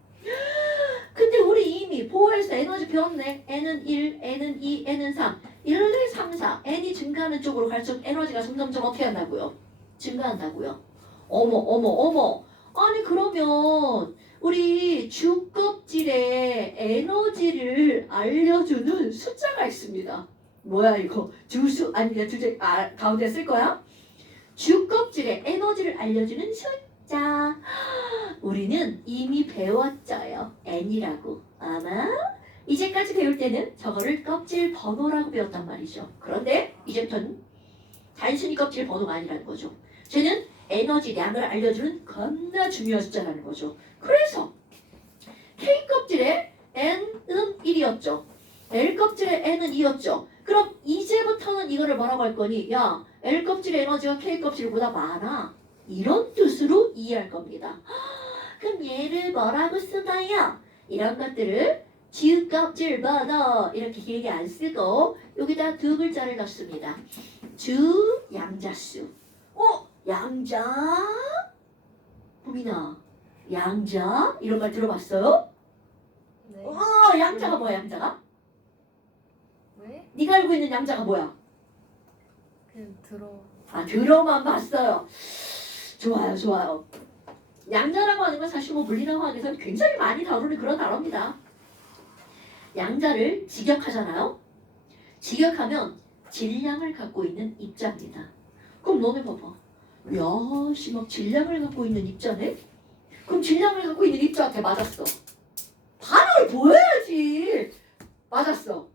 근데 우리 이미 보호에서 에너지 배웠네. N은 1, N은 2, N은 3. 1, 2, 3, 4. N이 증가하는 쪽으로 갈수록 에너지가 점점점 어떻게 한다고요? 증가한다고요. 어머. 아니 그러면 우리 주껍질에 에너지를 알려주는 숫자가 있습니다. 뭐야 이거? 주수 아니 주제 가운데 쓸 거야? 주껍질에 에너지를 알려주는 숫자. 우리는 이미 배웠어요. N이라고. 아마 이제까지 배울 때는 저거를 껍질 번호라고 배웠단 말이죠. 그런데 이제부터는 단순히 껍질 번호가 아니라는 거죠. 쟤는 에너지량을 알려주는 겁나 중요한 숫자라는 거죠. 그래서 K 껍질에 N은 1이었죠. L 껍질에 N은 2였죠. 그럼 이제부터는 이거를 뭐라고 할 거니? 야, L 껍질의 에너지가 K 껍질보다 많아. 이런 뜻으로 이해할 겁니다. 그럼 얘를 뭐라고 쓰나요? 이런 것들을 지읒 껍질 번호 이렇게 길게 안 쓰고 여기다 두 글자를 넣습니다. 주 양자수. 양자? 보민아, 양자? 이런 말 들어봤어요? 네. 양자가 뭐야, 양자가? 왜? 네가 알고 있는 양자가 뭐야? 그냥 들어. 들어만 봤어요. 좋아요. 양자라고 하는 건 사실 뭐 물리학에서는 굉장히 많이 다루는 그런 단어입니다. 양자를 직역하잖아요. 직역하면 질량을 갖고 있는 입자입니다. 그럼 너네 봐봐. 야, 막 질량을 갖고 있는 입자네? 그럼 질량을 갖고 있는 입자한테 맞았어. 반응을 보여야지. 맞았어.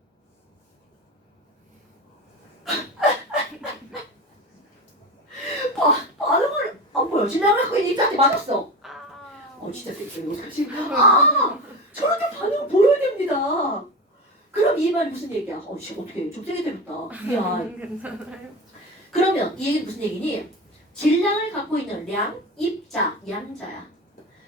반응을 안 보여. 질량을 갖고 있는 입자한테 맞았어. 진짜 쎄쎄. 어떡하지? 저렇게 반응을 보여야 됩니다. 그럼 이 말이 무슨 얘기야? 어떻게 좀 세게 때렸다. 미안. 괜찮아요. 그러면 이 얘기는 무슨 얘기니? 질량을 갖고 있는 량, 입자, 양자야.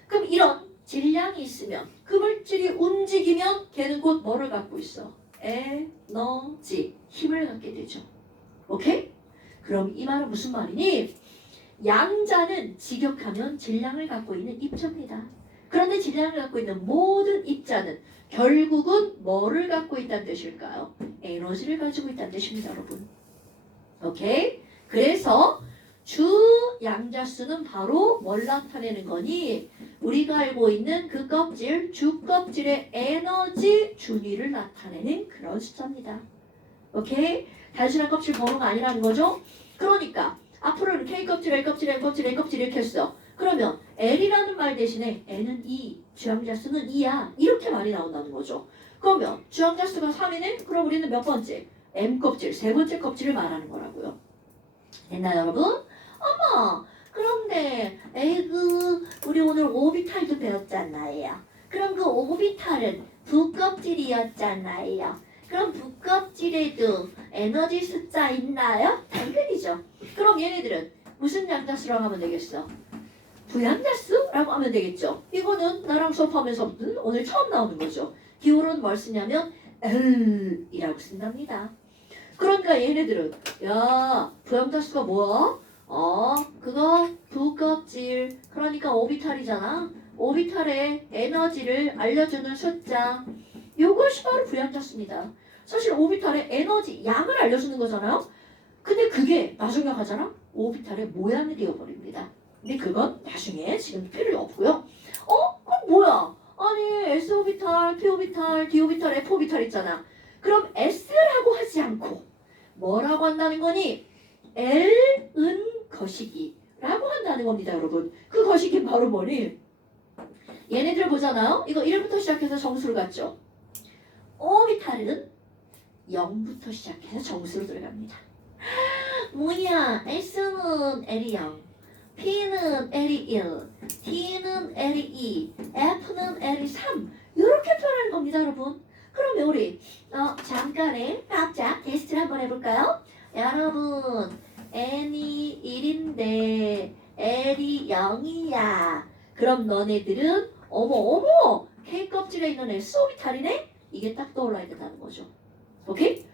그럼 이런 질량이 있으면 그 물질이 움직이면 걔는 곧 뭐를 갖고 있어? 에너지, 힘을 갖게 되죠. 오케이? 그럼 이 말은 무슨 말이니? 양자는 직역하면 질량을 갖고 있는 입자입니다. 그런데 질량을 갖고 있는 모든 입자는 결국은 뭐를 갖고 있다는 뜻일까요? 에너지를 가지고 있다는 뜻입니다, 여러분. 오케이? 그래서 주 양자수는 바로 뭘 나타내는 거니? 우리가 알고 있는 그 껍질, 주 껍질의 에너지 준위를 나타내는 그런 숫자입니다. 오케이? 단순한 껍질 번호가 아니라는 거죠? 그러니까 앞으로는 K 껍질, L 껍질, M 껍질, N 껍질 이렇게 했어. 그러면 L이라는 말 대신에 N은 2, 주양자 수는 2야. 이렇게 말이 나온다는 거죠. 그러면 주양자 수가 3이네? 그럼 우리는 몇 번째? M 껍질, 세 번째 껍질을 말하는 거라고요. 됐나요, 여러분? 어머, 그런데 에이그 우리 오늘 오비탈도 배웠잖아요. 그럼 그 오비탈은 부껍질이었잖아요. 그럼 부껍질에도 에너지 숫자 있나요? 당근이죠. 그럼 얘네들은 무슨 양자수라고 하면 되겠어? 부양자수라고 하면 되겠죠. 이거는 나랑 수업하면서 오늘 처음 나오는 거죠. 기호로는 뭘 쓰냐면 L이라고 쓴답니다. 그러니까 얘네들은 야 부양자수가 뭐야? 그거 부껍질 그러니까 오비탈이잖아. 오비탈의 에너지를 알려주는 숫자 이것이 바로 부양자수입니다. 사실 오비탈의 에너지 양을 알려주는 거잖아요. 근데 그게 나중에 가잖아. 오비탈의 모양이 되어버립니다. 근데 그건 나중에 지금 필요 없고요. 그럼 뭐야? 아니 S오비탈, P오비탈, D오비탈, F오비탈 있잖아. 그럼 S라고 하지 않고 뭐라고 한다는 거니? L은 거시기라고 한다는 겁니다, 여러분. 그 거시기 바로 뭐니? 얘네들 보잖아요. 이거 1부터 시작해서 정수를 갖죠. 오비탈은 0부터 시작해서 정수로 들어갑니다. 뭐야? S는 L이 0, P는 L이 1, T는 L이 2, F는 L이 3 이렇게 표현하는 겁니다, 여러분. 그러면 우리 잠깐의 각자 테스트를 한번 해볼까요? 여러분 N이 1인데 L이 0이야. 그럼 너네들은 어머 K 껍질에 있는 S오비탈이네? 이게 딱 떠올라야 된다는 거죠. 오케이?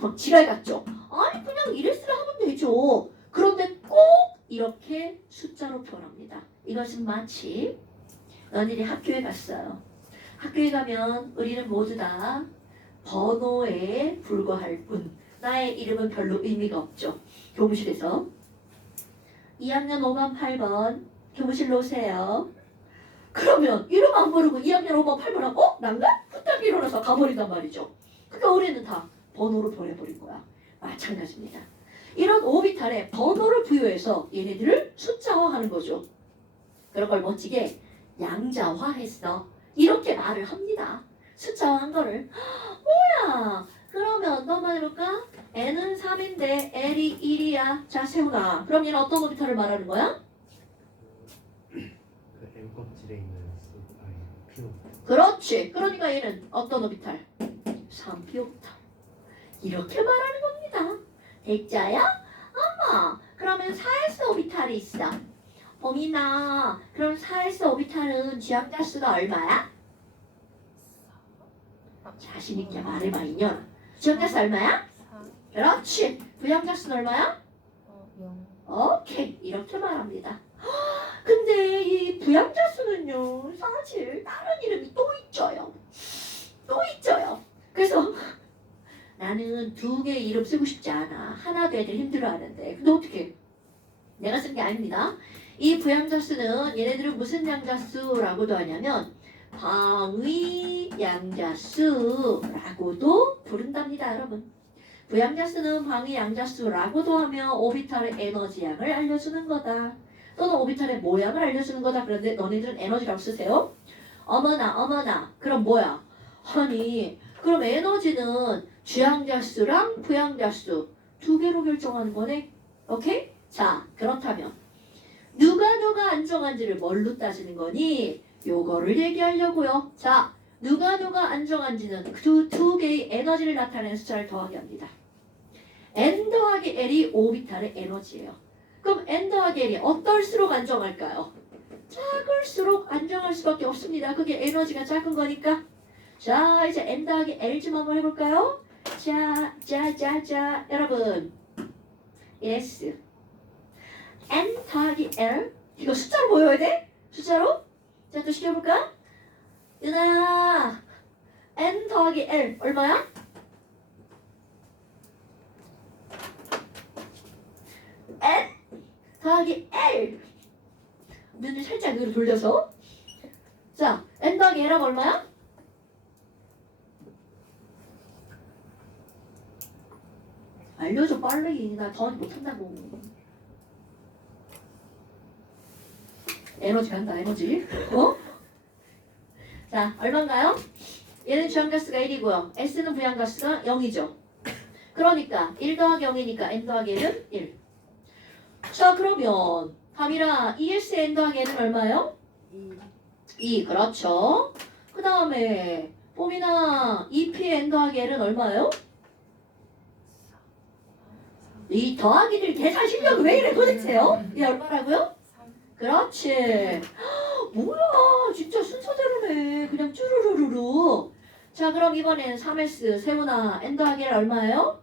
막 지랄 같죠? 아니 그냥 이랬으라 하면 되죠. 그런데 꼭 이렇게 숫자로 표현합니다. 이것은 마치 너희들이 학교에 갔어요. 학교에 가면 우리는 모두 다 번호에 불과할 뿐 나의 이름은 별로 의미가 없죠. 교무실에서 2학년 5반 8번 교무실로 오세요. 그러면 이름 안 부르고 2학년 5반 8번 하고 난가? 후딱 일어나서 가버린단 말이죠. 그러니까 우리는 다 번호로 보내버린 거야. 마찬가지입니다. 이런 오비탈에 번호를 부여해서 얘네들을 숫자화하는 거죠. 그런 걸 멋지게 양자화했어. 이렇게 말을 합니다. 숫자화한 거를. 뭐야? 그러면 너만 해볼까? N은 3인데 L이 1이야. 자, 세훈아. 그럼 얘는 어떤 오비탈을 말하는 거야? 그 M 껍질에 있는 P 그렇지. 그러니까 얘는 어떤 오비탈? 3p 오비탈. 이렇게 말하는 겁니다. 됐자요? 어머. 그러면 4s 오비탈이 있어. 범인아. 그럼 4s 오비탈은 지향자수가 얼마야? 자신있게 말해봐 이년. 지향자수 얼마야? 4, 그렇지. 부양자수는 얼마야? 0. 오케이. 이렇게 말합니다. 근데 이 부양자수는요. 사실 다른 이름이 또 있죠요. 또 있죠요. 그래서 나는 두 개의 이름 쓰고 싶지 않아. 하나도 애들 힘들어하는데. 근데 어떻게? 내가 쓴 게 아닙니다. 이 부양자수는 얘네들은 무슨 양자수라고도 하냐면 방위양자수라고도 부른답니다, 여러분. 부양자수는 방위양자수라고도 하며 오비탈의 에너지 양을 알려주는 거다. 또는 오비탈의 모양을 알려주는 거다. 그런데 너네들은 에너지라고 쓰세요. 어머나. 그럼 뭐야? 아니, 그럼 에너지는 주양자수랑 부양자수 두 개로 결정하는 거네. 오케이? 자, 그렇다면 누가 안정한지를 뭘로 따지는 거니? 요거를 얘기하려고요. 자, 누가 안정한지는 두 개의 에너지를 나타내는 숫자를 더하기 합니다. N 더하기 L이 오비탈의 에너지예요. 그럼 N 더하기 L이 어떨수록 안정할까요? 작을수록 안정할 수밖에 없습니다. 그게 에너지가 작은 거니까. 자, 이제 N 더하기 L 좀 한번 해볼까요? 자, 여러분. S. N 더하기 L. 이거 숫자로 보여야 돼? 숫자로? 자, 또 시켜볼까? 유나야. N 더하기 L 얼마야? N 더하기 L. 눈을 살짝 위로 돌려서. 자, N 더하기 L하고 얼마야? 알려줘 빨리. 나 더하기 못한다고. 에너지 간다 에너지. 어? 자 얼마인가요? 얘는 주양가스가 1이고요. S는 부양가스가 0이죠. 그러니까 1 더하기 0이니까 N 더하기 N은 1. 자 그러면 밤이라 ES N 더하기 N은 얼마예요? 2. 그렇죠. 그 다음에 봄이나 EP N 더하기 L은 얼마예요? 2 더하기를 계산 실력이 왜 이래 도대체요? 이게 얼마라고요? 3. 그렇지. 뭐야 진짜 순서대로네. 그냥 쭈루루루루. 자 그럼 이번엔 3S 세훈아 N 더하기 L 얼마예요?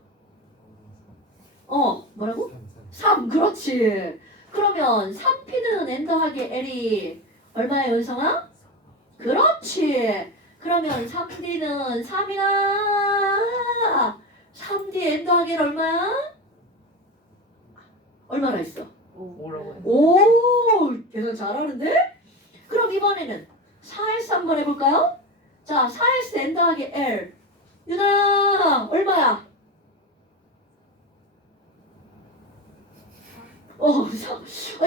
뭐라고? 3 그렇지. 그러면 3P는 N 더하기 L이 얼마예요 은성아? 그렇지. 그러면 3D는 3이나 3D N 더하기 L 얼마야? 얼마나 있어? 뭐라고 해? 오 계산 잘하는데? 그럼 이번에는 4S 한번 해볼까요? 자 4S N 더하기 L 유나야 얼마야?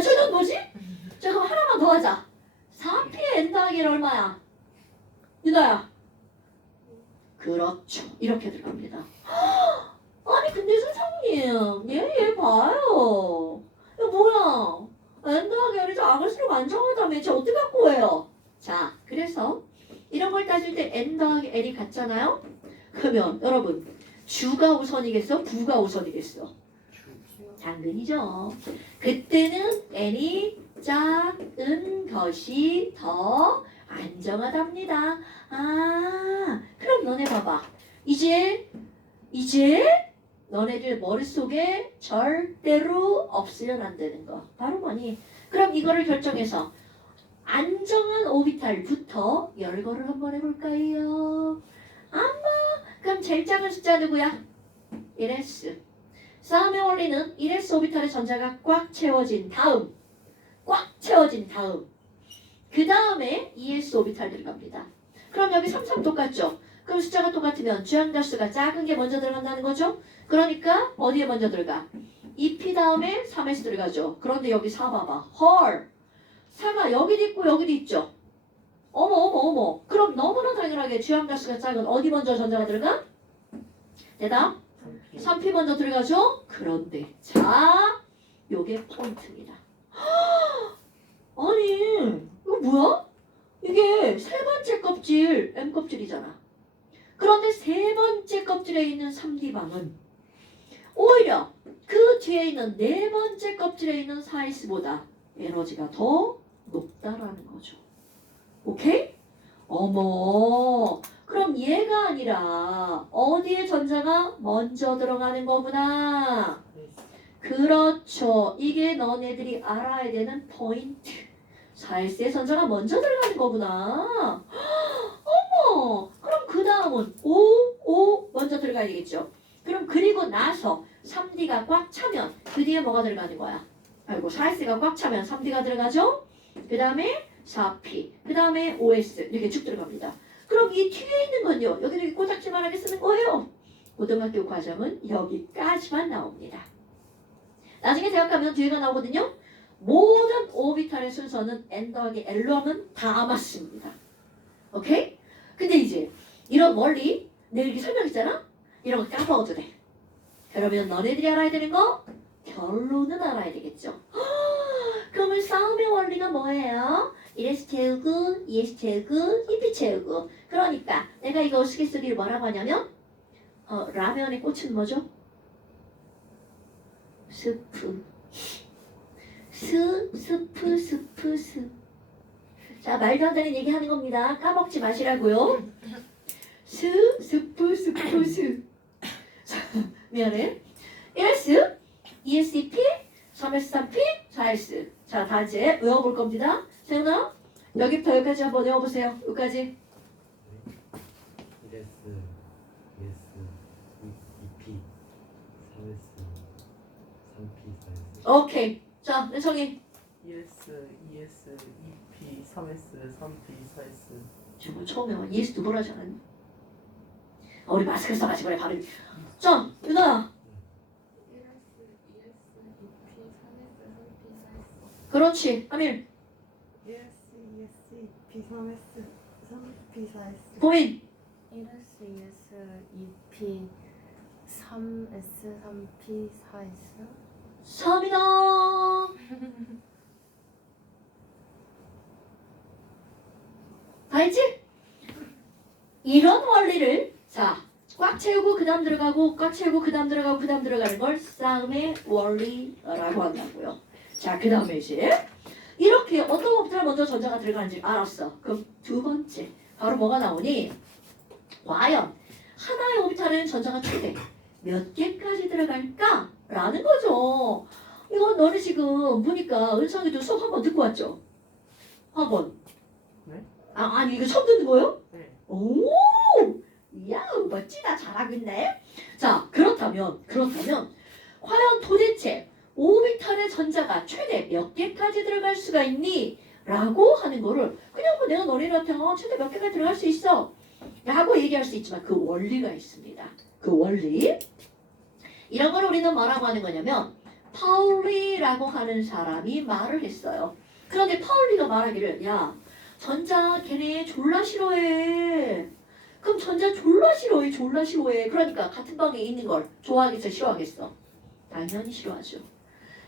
저건 뭐지? 자 그럼 하나만 더 하자. 4P N 더하기 L 얼마야? 유나야 그렇죠 이렇게 들어갑니다. 아니 근데 선생님 얘 봐요. 이거 뭐야? N 더하기 L이 작을수록 안정하다며 쟤 어떻게 갖고 해요? 자 그래서 이런 걸 따질 때 N 더하기 L이 같잖아요? 그러면 여러분 주가 우선이겠어? 부가 우선이겠어? 당근이죠. 그때는 N이 작은 것이 더 안정하답니다. 아 그럼 너네 봐봐. 이제 너네들 머릿속에 절대로 없으면 안 되는 거 바로 뭐니? 그럼 이거를 결정해서 안정한 오비탈부터 열거를 한번 해볼까요? 그럼 제일 작은 숫자 누구야? 1s. 싸움의 원리는 1s 오비탈의 전자가 꽉 채워진 다음 그 다음에 2s 오비탈 들어갑니다. 그럼 여기 3, 3 똑같죠? 그럼 숫자가 똑같으면 주양자수가 작은 게 먼저 들어간다는 거죠? 그러니까 어디에 먼저 들어가? 2p 다음에 3s 들어가죠. 그런데 여기 4 봐봐. 헐! 4가 여기도 있고 여기도 있죠? 어머. 그럼 너무나 당연하게 주양자수가 작은 어디 먼저 전자가 들어가? 대답? 3p 먼저 들어가죠? 그런데 자 요게 포인트입니다. 아니 이거 뭐야? 이게 세 번째 껍질 M 껍질이잖아. 그런데 세 번째 껍질에 있는 3D방은 오히려 그 뒤에 있는 네 번째 껍질에 있는 4S보다 에너지가 더 높다라는 거죠. 오케이? 어머 그럼 얘가 아니라 어디에 전자가 먼저 들어가는 거구나. 그렇죠. 이게 너네들이 알아야 되는 포인트. 4S의 전자가 먼저 들어가는 거구나. 어머 그럼 그 다음은 5 먼저 들어가야 되겠죠. 그럼 그리고 나서 3D가 꽉 차면 그 뒤에 뭐가 들어가는 거야? 아이고 4S가 꽉 차면 3D가 들어가죠. 그 다음에 4P 그 다음에 5S 이렇게 쭉 들어갑니다. 그럼 이 뒤에 있는 건요. 여기는 이렇게 꼬작지만하게 쓰는 거예요. 고등학교 과정은 여기까지만 나옵니다. 나중에 대학 가면 뒤에가 나오거든요. 모든 오비탈의 순서는 N 더하기 L로 하면 다 맞습니다. 오케이? 근데 이제 이런 원리 내가 이렇게 설명했잖아? 이런 거 까먹어도 돼. 그러면 너네들이 알아야 되는 거 결론은 알아야 되겠죠. 그러면 싸움의 원리가 뭐예요? 1S 채우고 2S 채우고 2P 채우고. 그러니까 내가 이거 우스갯소리를 뭐라고 하냐면 라면의 꽃은 뭐죠? 스프. 스프. 자 말도 안 되는 얘기 하는 겁니다. 까먹지 마시라고요. 스프. 자, 미안해. 1S, 2S, 2P, 3S, 3P, 4S. 자, 다 이제 외워볼 겁니다. 세훈아, 여기부터 여기까지 한번 외워보세요. 여기까지. 1S, 2S, 2P, 3S, 3P, 4S. 오케이. 자, 은성이. ES, ES, EP, 3S, 3P, 4S. 정말 처음에 ES 두 번 하지 않았니? 우리 마스크 써가지고 그래 발음. 자, 유나야. 1S, 2S, 2P, 3S, 3P, 4S. 그렇지. 하밀. 1, 2P 3S 3P 4S 고민. 1S, 2S, 2P, 3S, 3P, 4S. 3이다. 다 했지? 이런 원리를 자, 꽉 채우고 그 다음 들어가고 꽉 채우고 그 다음 들어가고 그 다음 들어가는 걸 싸움의 원리라고 한다고요. 자, 그 다음에 이제 이렇게 어떤 것부터 먼저 전자가 들어가는지 알았어. 그럼 두 번째 바로 뭐가 나오니? 과연 하나의 오비탈에는 전자가 최대 몇 개까지 들어갈까? 라는 거죠. 이거 너네 지금 보니까 은성이도 수업 한 번 듣고 왔죠? 학원. 네? 아니 이거 처음 듣는 거예요? 네. 오! 이야 멋지다 잘하고 있네. 자 그렇다면 과연 도대체 오비탈의 전자가 최대 몇 개까지 들어갈 수가 있니? 라고 하는 거를 그냥 뭐 내가 너네한테 최대 몇 개가 들어갈 수 있어 라고 얘기할 수 있지만 그 원리가 있습니다. 그 원리 이런 걸 우리는 뭐라고 하는 거냐면 파울리라고 하는 사람이 말을 했어요. 그런데 파울리가 말하기를 야 전자 걔네 졸라 싫어해. 그럼 전자 졸라 싫어해. 그러니까 같은 방에 있는 걸 좋아하겠어 싫어하겠어? 당연히 싫어하죠.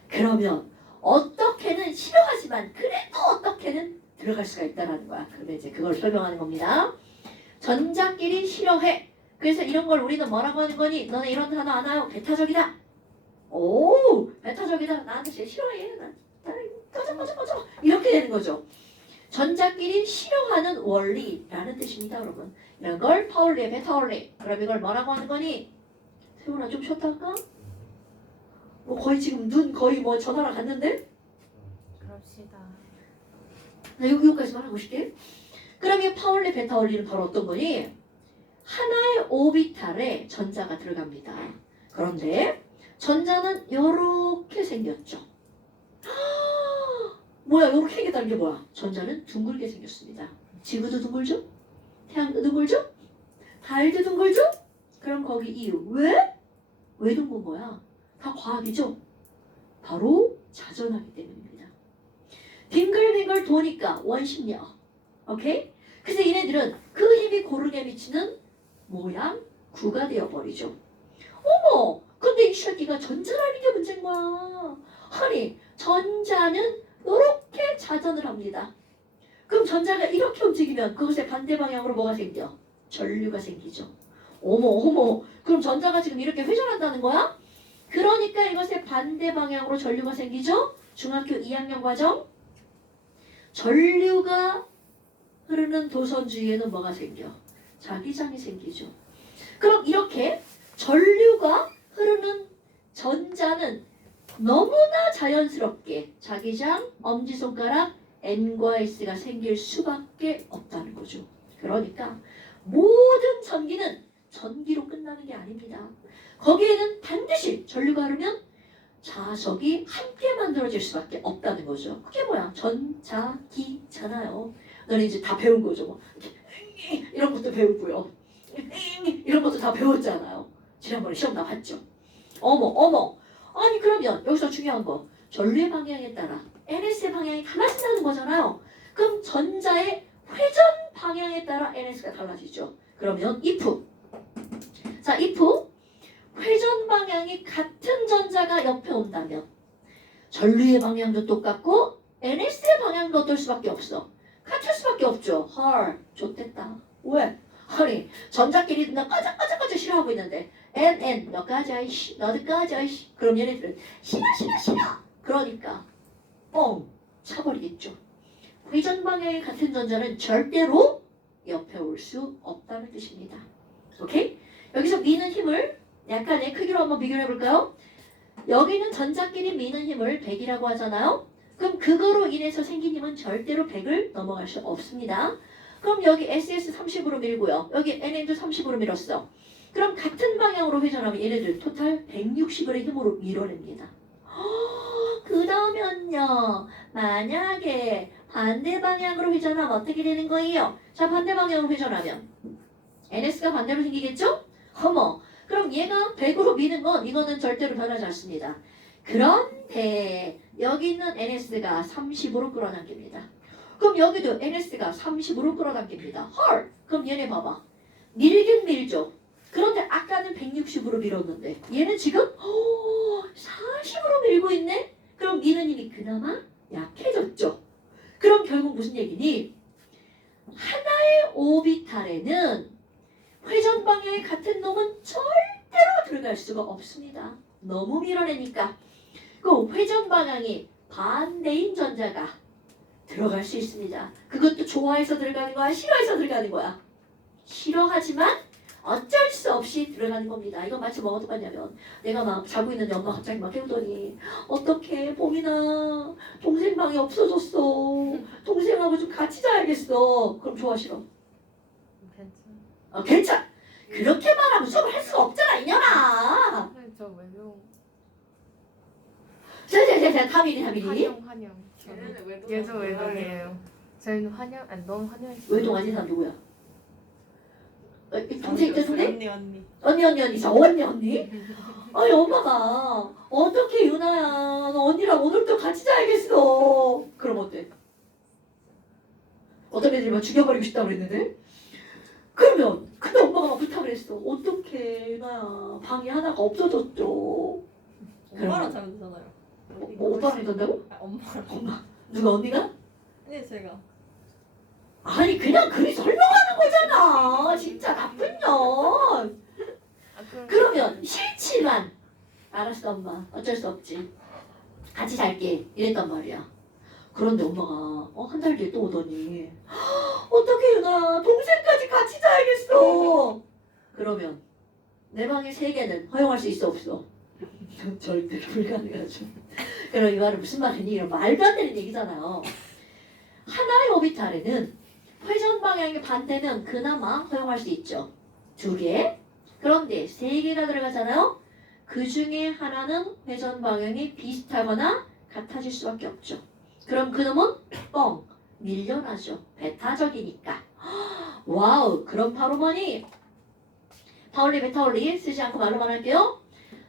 그러면 어떻게는 싫어하지만 그래도 어떻게는 들어갈 수가 있다는 거야. 그러면 이제 그걸 설명하는 겁니다. 전자끼리 싫어해. 그래서 이런 걸 우리는 뭐라고 하는 거니? 너네 이런 단어 안 와요? 배타적이다. 오, 배타적이다. 나한테 제일 싫어해. 꺼져. 이렇게 되는 거죠. 전자끼리 싫어하는 원리라는 뜻입니다, 여러분. 이런 걸 파울리의 배타원리. 그럼 이걸 뭐라고 하는 거니? 세훈아 좀 쉬었다 할까? 뭐 거의 지금 눈 거의 뭐 전화랑 갔는데? 그럽시다. 나 여기까지만 하고 싶게. 그럼 이 파울리 베타원리는 바로 어떤 거니? 하나의 오비탈에 전자가 들어갑니다. 그런데 전자는 이렇게 생겼죠. 뭐야 이렇게 생겼다는 게 뭐야? 전자는 둥글게 생겼습니다. 지구도 둥글죠? 태양도 둥글죠? 달도 둥글죠? 그럼 거기 이유 왜? 왜 둥근 거야? 다 과학이죠? 바로 자전하기 때문입니다. 빙글빙글 도니까 원심력. 오케이? 그래서 얘네들은 그 힘이 고르게 미치는 모양 구가 되어버리죠. 어머! 근데 이 새끼가 전자라는 게 문제인 거야. 아니 전자는 이렇게 자전을 합니다. 그럼 전자가 이렇게 움직이면 그것의 반대 방향으로 뭐가 생겨? 전류가 생기죠. 어머 그럼 전자가 지금 이렇게 회전한다는 거야? 그러니까 이것의 반대 방향으로 전류가 생기죠. 중학교 2학년 과정 전류가 흐르는 도선 주위에는 뭐가 생겨? 자기장이 생기죠. 그럼 이렇게 전류가 흐르는 전자는 너무나 자연스럽게 자기장, 엄지손가락, N과 S가 생길 수밖에 없다는 거죠. 그러니까 모든 전기는 전기로 끝나는 게 아닙니다. 거기에는 반드시 전류가 흐르면 자석이 함께 만들어질 수밖에 없다는 거죠. 그게 뭐야? 전자기잖아요. 너는 이제 다 배운 거죠. 뭐. 이런 것도 배우고요. 이런 것도 다 배웠잖아요. 지난번에 시험 나왔죠. 어머. 아니 그러면 여기서 중요한 거 전류의 방향에 따라 NS의 방향이 달라진다는 거잖아요. 그럼 전자의 회전 방향에 따라 NS가 달라지죠. 그러면 if 회전 방향이 같은 전자가 옆에 온다면 전류의 방향도 똑같고 NS의 방향도 어떨 수밖에 없어. 같을 수밖에 없죠. 헐, 좋댔다. 왜? 아니 전자끼리 나 까짝까짝 싫어하고 있는데 N 너 까자 이씨 너도 까자 이씨 그럼 얘네들은 싫어 그러니까 뻥 차버리겠죠. 회전 방향이 같은 전자는 절대로 옆에 올 수 없다는 뜻입니다. 오케이? 여기서 미는 힘을 약간의 크기로 한번 비교를 해볼까요? 여기는 전자끼리 미는 힘을 100이라고 하잖아요. 그럼 그거로 인해서 생긴 힘은 절대로 100을 넘어갈 수 없습니다. 그럼 여기 SS 30으로 밀고요. 여기 NN도 30으로 밀었어. 그럼 같은 방향으로 회전하면 얘네들 토탈 160의 힘으로 밀어냅니다. 그 다음은요. 만약에 반대 방향으로 회전하면 어떻게 되는 거예요? 자, 반대 방향으로 회전하면 NS가 반대로 생기겠죠? 어머, 그럼 얘가 100으로 미는 건 이거는 절대로 변하지 않습니다. 그런데 여기 있는 NS가 30으로 끌어당깁니다. 그럼 여기도 NS가 30으로 끌어당깁니다. 헐. 그럼 얘네 봐봐. 밀긴 밀죠. 그런데 아까는 160으로 밀었는데 얘는 지금 40으로 밀고 있네? 그럼 미는 힘이 그나마 약해졌죠. 그럼 결국 무슨 얘기니? 하나의 오비탈에는 회전 방향이 같은 놈은 절대로 들어갈 수가 없습니다. 너무 밀어내니까. 그 회전 방향이 반대인 전자가 들어갈 수 있습니다. 그것도 좋아해서 들어가는 거야? 싫어해서 들어가는 거야? 싫어하지만 어쩔 수 없이 들어가는 겁니다. 이거 마치 뭐가 똑같냐면 내가 막 자고 있는데 엄마가 갑자기 막 깨우더니 어떡해 봄이나 동생 방이 없어졌어. 동생하고 좀 같이 자야겠어. 그럼 좋아 싫어? 괜찮아. 괜찮아. 그렇게 말하면 수업을 할 수가 없잖아 이년아. 근데 저 외동 자자자자 다미리 환영. 걔네는 외동. 얘도 외동이에요. 저희는 환영 아니 너무 환영했어요. 외동 아닌 사람 누구야? 동생 있대 동생? 언니. 언니 저 언니 아니 엄마가 어떻게 유나야 너 언니랑 오늘도 같이 자야겠어. 그럼 어때? 어떤 애들이 막 죽여버리고 싶다고 그랬는데 그러면 근데 엄마가 막 부탁을 했어. 어떡해 유나야 방이 하나가 없어졌죠. 엄마랑 자면 되잖아요. 뭐 오빠랑 있던다고? 엄마랑. 누가 언니가? 아니 제가. 아니 그냥 그리 설명하는 거잖아. 진짜 나쁜 년. 그러면 싫지만 알았어 엄마 어쩔 수 없지 같이 잘게 이랬단 말이야. 그런데 엄마가 한 달 뒤에 또 오더니 어떻게 유나 동생까지 같이 자야겠어. 그러면 내 방에 3개는 허용할 수 있어 없어? 절대 불가능하죠. 그럼 이 말은 무슨 말이니? 이런 말도 안 되는 얘기잖아요. 하나의 오비탈에는 회전 방향이 반대면 그나마 허용할 수 있죠. 2개. 그런데 3개가 들어가잖아요. 그 중에 하나는 회전 방향이 비슷하거나 같아질 수밖에 없죠. 그럼 그놈은 뻥 밀려나죠. 배타적이니까. 와우. 그럼 바로 뭐니? 파울리 베타올리 쓰지 않고 말로만 할게요.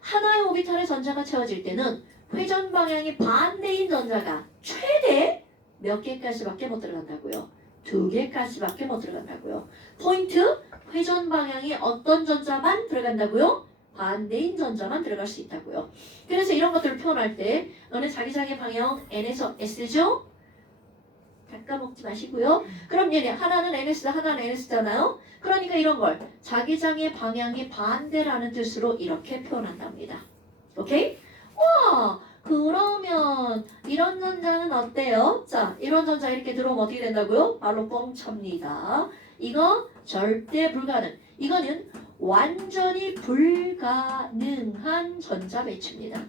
하나의 오비탈의 전자가 채워질 때는 회전 방향이 반대인 전자가 최대 몇 개까지밖에 못 들어간다고요? 2개까지밖에 못 들어간다고요. 포인트, 회전 방향이 어떤 전자만 들어간다고요? 반대인 전자만 들어갈 수 있다고요. 그래서 이런 것들을 표현할 때 너네 자기장의 방향 N에서 S죠? 깎아먹지 마시고요. 그럼 얘네 하나는 NS, 하나는 NS잖아요. 그러니까 이런 걸 자기장의 방향이 반대라는 뜻으로 이렇게 표현한답니다. 오케이? 와, 그러면 이런 전자는 어때요? 자, 이런 전자 이렇게 들어오면 어떻게 된다고요? 바로 뻥찹니다. 이거 절대 불가능. 이거는 완전히 불가능한 전자 배치입니다.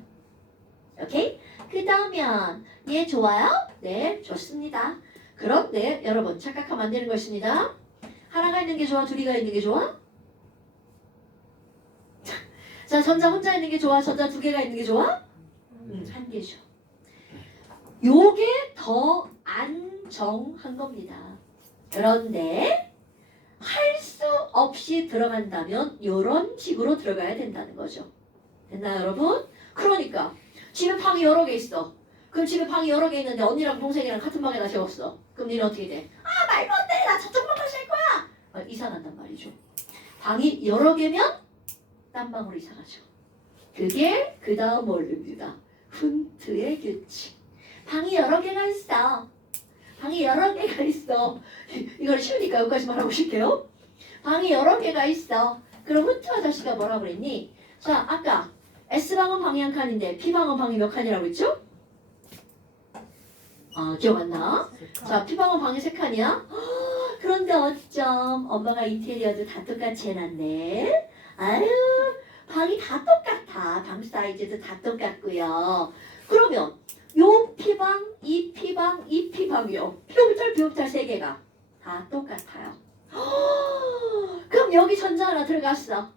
오케이? 그 다음엔 얘 좋아요? 네, 좋습니다. 그런데 여러분 착각하면 안 되는 거 있습니다. 하나가 있는 게 좋아? 둘이가 있는 게 좋아? 자, 전자 혼자 있는 게 좋아? 전자 2개가 있는 게 좋아? 1개죠. 요게 더 안정한 겁니다. 그런데 할 수 없이 들어간다면 요런 식으로 들어가야 된다는 거죠. 됐나요 여러분? 그러니까 집에 방이 여러 개 있어. 그럼 집에 방이 여러 개 있는데 언니랑 동생이랑 같은 방에다 세웠어. 그럼 니는 어떻게 돼? 아 말도 안 돼. 나 저쪽 방만 살 거야. 이상한단 말이죠. 방이 여러 개면 딴 방으로 이사 가죠. 그게 그 다음 원리입니다. 훈트의 규칙. 방이 여러 개가 있어. 방이 여러 개가 있어. 이걸 쉬우니까 여기까지만 하고 쉴게요. 방이 여러 개가 있어. 그럼 훈트 아저씨가 뭐라고 그랬니? 자, 아까 S방은 방이 한 칸인데 P방은 방이 몇 칸이라고 했죠? 기억 안 나? 자, P방은 방이 3칸이야? 그런데 어쩜 엄마가 인테리어도 다 똑같이 해놨네. 아유, 방이 다 똑같아. 방 사이즈도 다 똑같고요. 그러면 요 P방, 이 P방, 이 P방이요. P오비탈 3개가 다 똑같아요. 그럼 여기 전자 하나 들어갔어.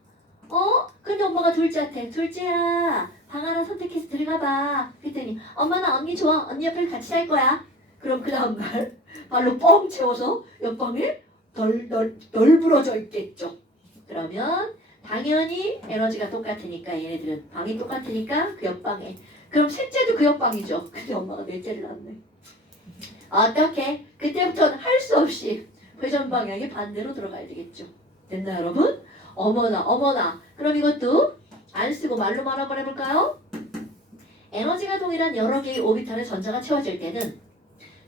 근데 엄마가 둘째한테 둘째야 방 하나 선택해서 들어가봐. 그랬더니 엄마 나 언니 좋아. 언니 옆에 같이 살 거야. 그럼 그 다음날 발로 뻥 채워서 옆방에 널브러져 있겠죠. 그러면 당연히 에너지가 똑같으니까 얘네들은 방이 똑같으니까 그 옆방에 그럼 셋째도 그 옆방이죠. 근데 엄마가 넷째를 낳네. 어떻게? 그때부터는 할 수 없이 회전 방향이 반대로 들어가야 되겠죠. 됐나 여러분? 어머나 어머나. 그럼 이것도 안 쓰고 말로만 한번 해볼까요? 에너지가 동일한 여러 개의 오비탈에 전자가 채워질 때는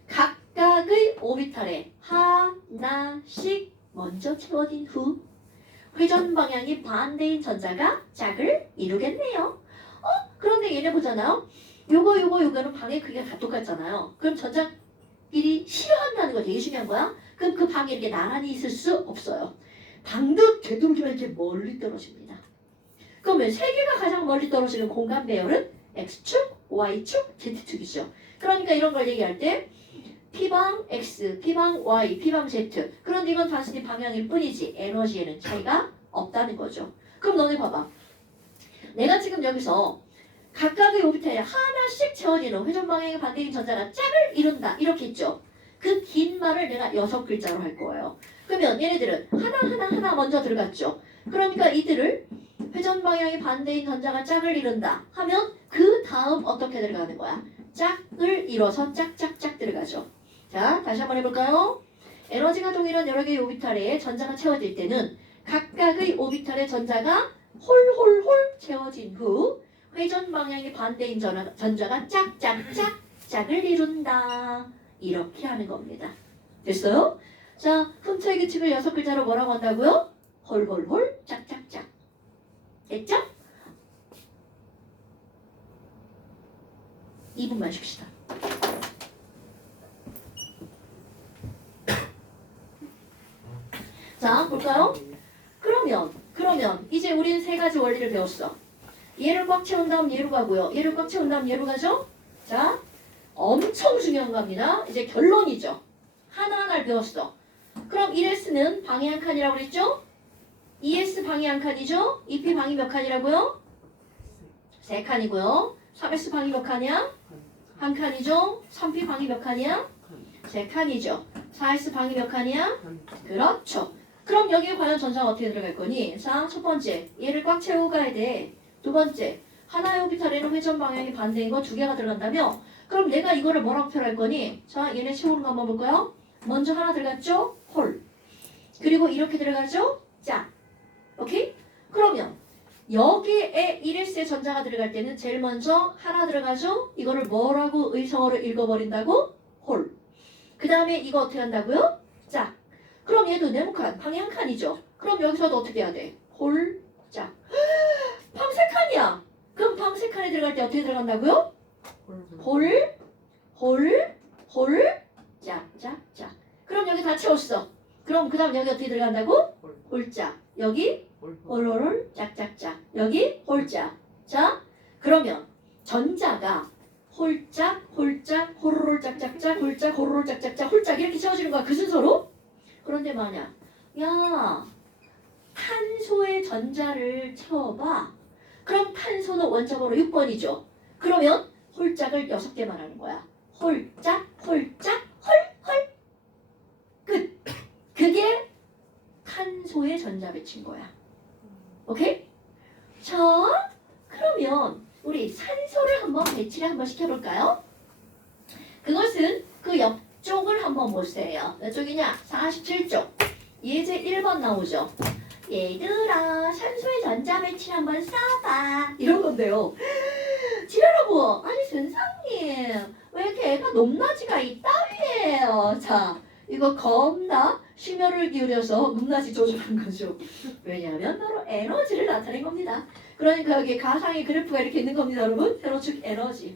각각의 오비탈에 하나씩 먼저 채워진 후 회전 방향이 반대인 전자가 짝을 이루겠네요. 그런데 얘네 보잖아요. 요거는 방의 크기가 다 똑같잖아요. 그럼 전자끼리 싫어한다는 거 되게 중요한 거야. 그럼 그 방이 이렇게 나란히 있을 수 없어요. 방도 되도록이면 이렇게 멀리 떨어집니다. 그러면 세 개가 가장 멀리 떨어지는 공간 배열은 X축, Y축, Z축이죠. 그러니까 이런 걸 얘기할 때 P방 X, P방 Y, P방 Z. 그런데 이건 단순히 방향일 뿐이지 에너지에는 차이가 없다는 거죠. 그럼 너네 봐봐. 내가 지금 여기서 각각의 오비탈에 하나씩 채워지는 회전 방향의 반대인 전자가 짝을 이룬다. 이렇게 있죠. 그 긴 말을 내가 6글자로 할 거예요. 그러면 얘네들은 하나 먼저 들어갔죠. 그러니까 이들을 회전 방향이 반대인 전자가 짝을 이룬다 하면 그 다음 어떻게 들어가는 거야? 짝을 이뤄서 짝짝짝 들어가죠. 자, 다시 한번 해볼까요? 에너지가 동일한 여러 개의 오비탈에 전자가 채워질 때는 각각의 오비탈의 전자가 홀홀홀 채워진 후 회전 방향이 반대인 전자가 짝짝짝 짝을 이룬다. 이렇게 하는 겁니다. 됐어요? 자, 흠차의 규칙을 6글자로 뭐라고 한다고요? 홀홀홀 짝짝짝. 됐죠? 2분만 쉽시다. 자, 볼까요? 그러면 이제 우린 세 가지 원리를 배웠어. 얘를 꽉 채운 다음 얘로 가고요. 얘를 꽉 채운 다음 얘로 가죠? 자, 엄청 중요한 겁니다. 이제 결론이죠. 하나하나를 배웠어. 그럼 1S는 방이 한 칸이라고 그랬죠? 2S 방이 한 칸이죠? 2P 방이 몇 칸이라고요? 3칸이고요. 3S 방이 몇 칸이야? 한 칸이죠? 3P 방이 몇 칸이야? 3칸이죠. 4S 방이 몇 칸이야? 그렇죠. 그럼 여기에 과연 전자가 어떻게 들어갈 거니? 자, 첫 번째, 얘를 꽉 채우고 가야 돼. 두 번째, 하나의 오비탈에는 회전 방향이 반대인 거 2개가 들어간다며? 그럼 내가 이거를 뭐라고 표현할 거니? 자, 얘네 채우는 거 한번 볼까요? 먼저 하나 들어갔죠? 홀. 그리고 이렇게 들어가죠? 짝. 오케이? 그러면 여기에 1S의 전자가 들어갈 때는 제일 먼저 하나 들어가죠? 이거를 뭐라고 의성어로 읽어버린다고? 홀. 그 다음에 이거 어떻게 한다고요? 짝. 그럼 얘도 네모칸, 방이 한 칸이죠? 그럼 여기서도 어떻게 해야 돼? 홀, 짝. 방 3칸이야. 그럼 방 3칸에 들어갈 때 어떻게 들어간다고요? 홀, 짝, 짝, 짝. 그럼 여기 다 채웠어. 그럼 그 다음 여기 어떻게 들어간다고? 홀짝. 여기 홀홀홀, 짝짝짝. 여기 홀짝. 자, 그러면 전자가 홀짝, 호로롤 짝짝짝, 홀짝, 호로롤 짝짝짝, 홀짝 이렇게 채워지는 거야. 그 순서로? 그런데 만약 야, 탄소의 전자를 채워봐. 그럼 탄소는 원점으로 6번이죠. 그러면 홀짝을 6개 말하는 거야. 홀짝, 홀. 끝. 그게 탄소의 전자 배치인 거야. 오케이? 자, 그러면 우리 산소를 한번 배치를 한번 시켜볼까요? 그것은 그 옆쪽을 한번 보세요. 몇 쪽이냐? 47쪽. 예제 1번 나오죠. 얘들아, 산소의 전자 배치를 한번 써봐. 이런 건데요. 지랄하고, 아니 선생님, 왜 이렇게 애가 높낮이가 있다위에요? 자, 이거 겁나 심혈을 기울여서 높낮이 조절한 거죠. 왜냐하면 바로 에너지를 나타낸 겁니다. 그러니까 여기 가상의 그래프가 이렇게 있는 겁니다, 여러분. 세로축 에너지.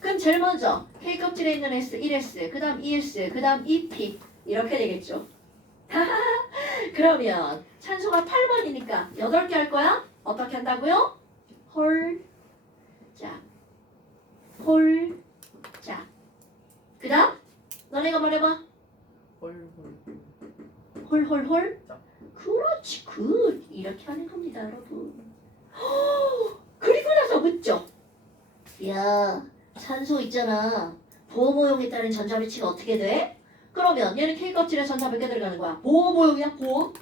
그럼 제일 먼저 K 껍질에 있는 S, 1S, 그 다음 2S, 그 다음 2P 이렇게 되겠죠. 그러면 산소가 8번이니까 8개 할 거야? 어떻게 한다고요? 홀, 자, 홀, 자. 그 다음 너네가 말해봐. 홀. 그렇지, 굿. 이렇게 하는 겁니다, 여러분. 그리고 나서 묻죠. 야, 산소 있잖아. 보호 모형에 따른 전자 배치가 어떻게 돼? 그러면 얘는 K 껍질에 전자 몇 개 들어가는 거야? 보호 모형이야, 보호.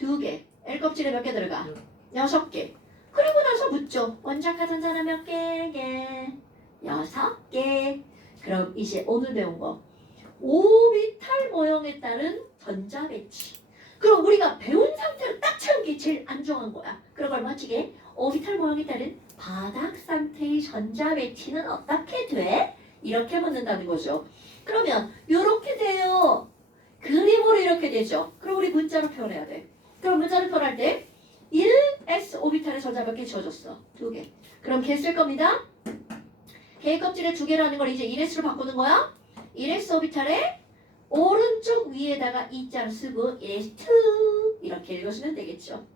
2개. L 껍질에 몇 개 들어가? 6개. 그리고 나서 묻죠. 원자가 전자는 몇 개? 6개. 그럼 이제 오늘 배운 거. 오비탈 모형에 따른 전자 배치. 그럼 우리가 배운 상태로 딱 채운 게 제일 안중한 거야. 그런 걸 멋지게 오비탈 모형에 따른 바닥 상태의 전자 배치는 어떻게 돼? 이렇게 묻는다는 거죠. 그러면 이렇게 돼요. 그림으로 이렇게 되죠. 그럼 우리 문자로 표현해야 돼. 그럼 문자로 표현할 때 1s 오비탈의 전자 몇 개 지워졌어? 2개. 그럼 개 쓸 겁니다. 개의 껍질에 2개라는 걸 이제 1s로 바꾸는 거야. 1s 오비탈에 오른쪽 위에다가 2자를 쓰고 1s2 이렇게 읽으시면 되겠죠.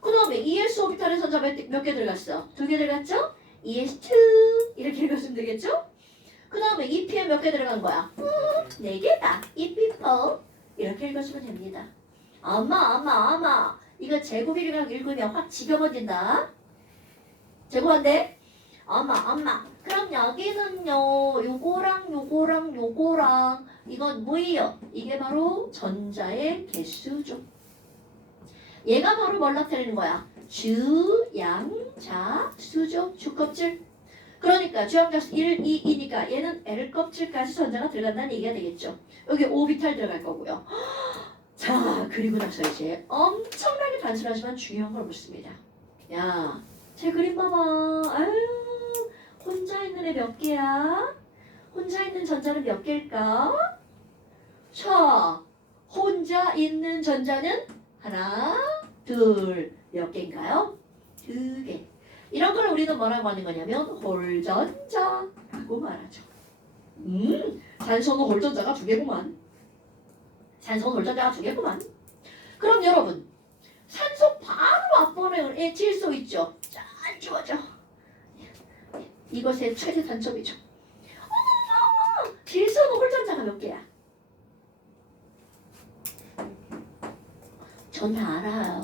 그 다음에 2s 오비탈의 전자 몇 개 들어갔어? 2개 들어갔죠? 2s2 이렇게 읽으시면 되겠죠? 그 다음에 2p에 몇 개 들어간 거야? 4개다. 2p4 이렇게 읽으시면 됩니다. 아마 이거 제곱이랑 읽으면 확 지겨워진다. 제곱한데? 엄마 그럼 여기는요 요거랑 이건 뭐예요? 이게 바로 전자의 개수죠. 얘가 바로 뭘 나타내는 거야? 주, 양, 자, 수죠. 주껍질. 그러니까 주양자수 1, 2, 2니까 얘는 L 껍질까지 전자가 들어간다는 얘기가 되겠죠. 여기 오비탈 들어갈 거고요. 자, 그리고 나서 이제 엄청나게 단순하지만 중요한 걸 묻습니다. 야, 제 그림 봐봐. 아유, 혼자 있는 애 몇 개야? 혼자 있는 전자는 몇 개일까? 자, 혼자 있는 전자는 하나, 둘, 몇 개인가요? 2개. 이런 걸 우리는 뭐라고 하는 거냐면 홀전자라고 말하죠. 산소는 홀전자가 2개구만. 산소는 홀전자가 2개구만. 그럼 여러분, 산소 바로 앞번에 질소 있죠? 짠 지워져. 이것의 최대 단점이죠. 질소는 홀전자가 몇 개야? 전 다 알아요.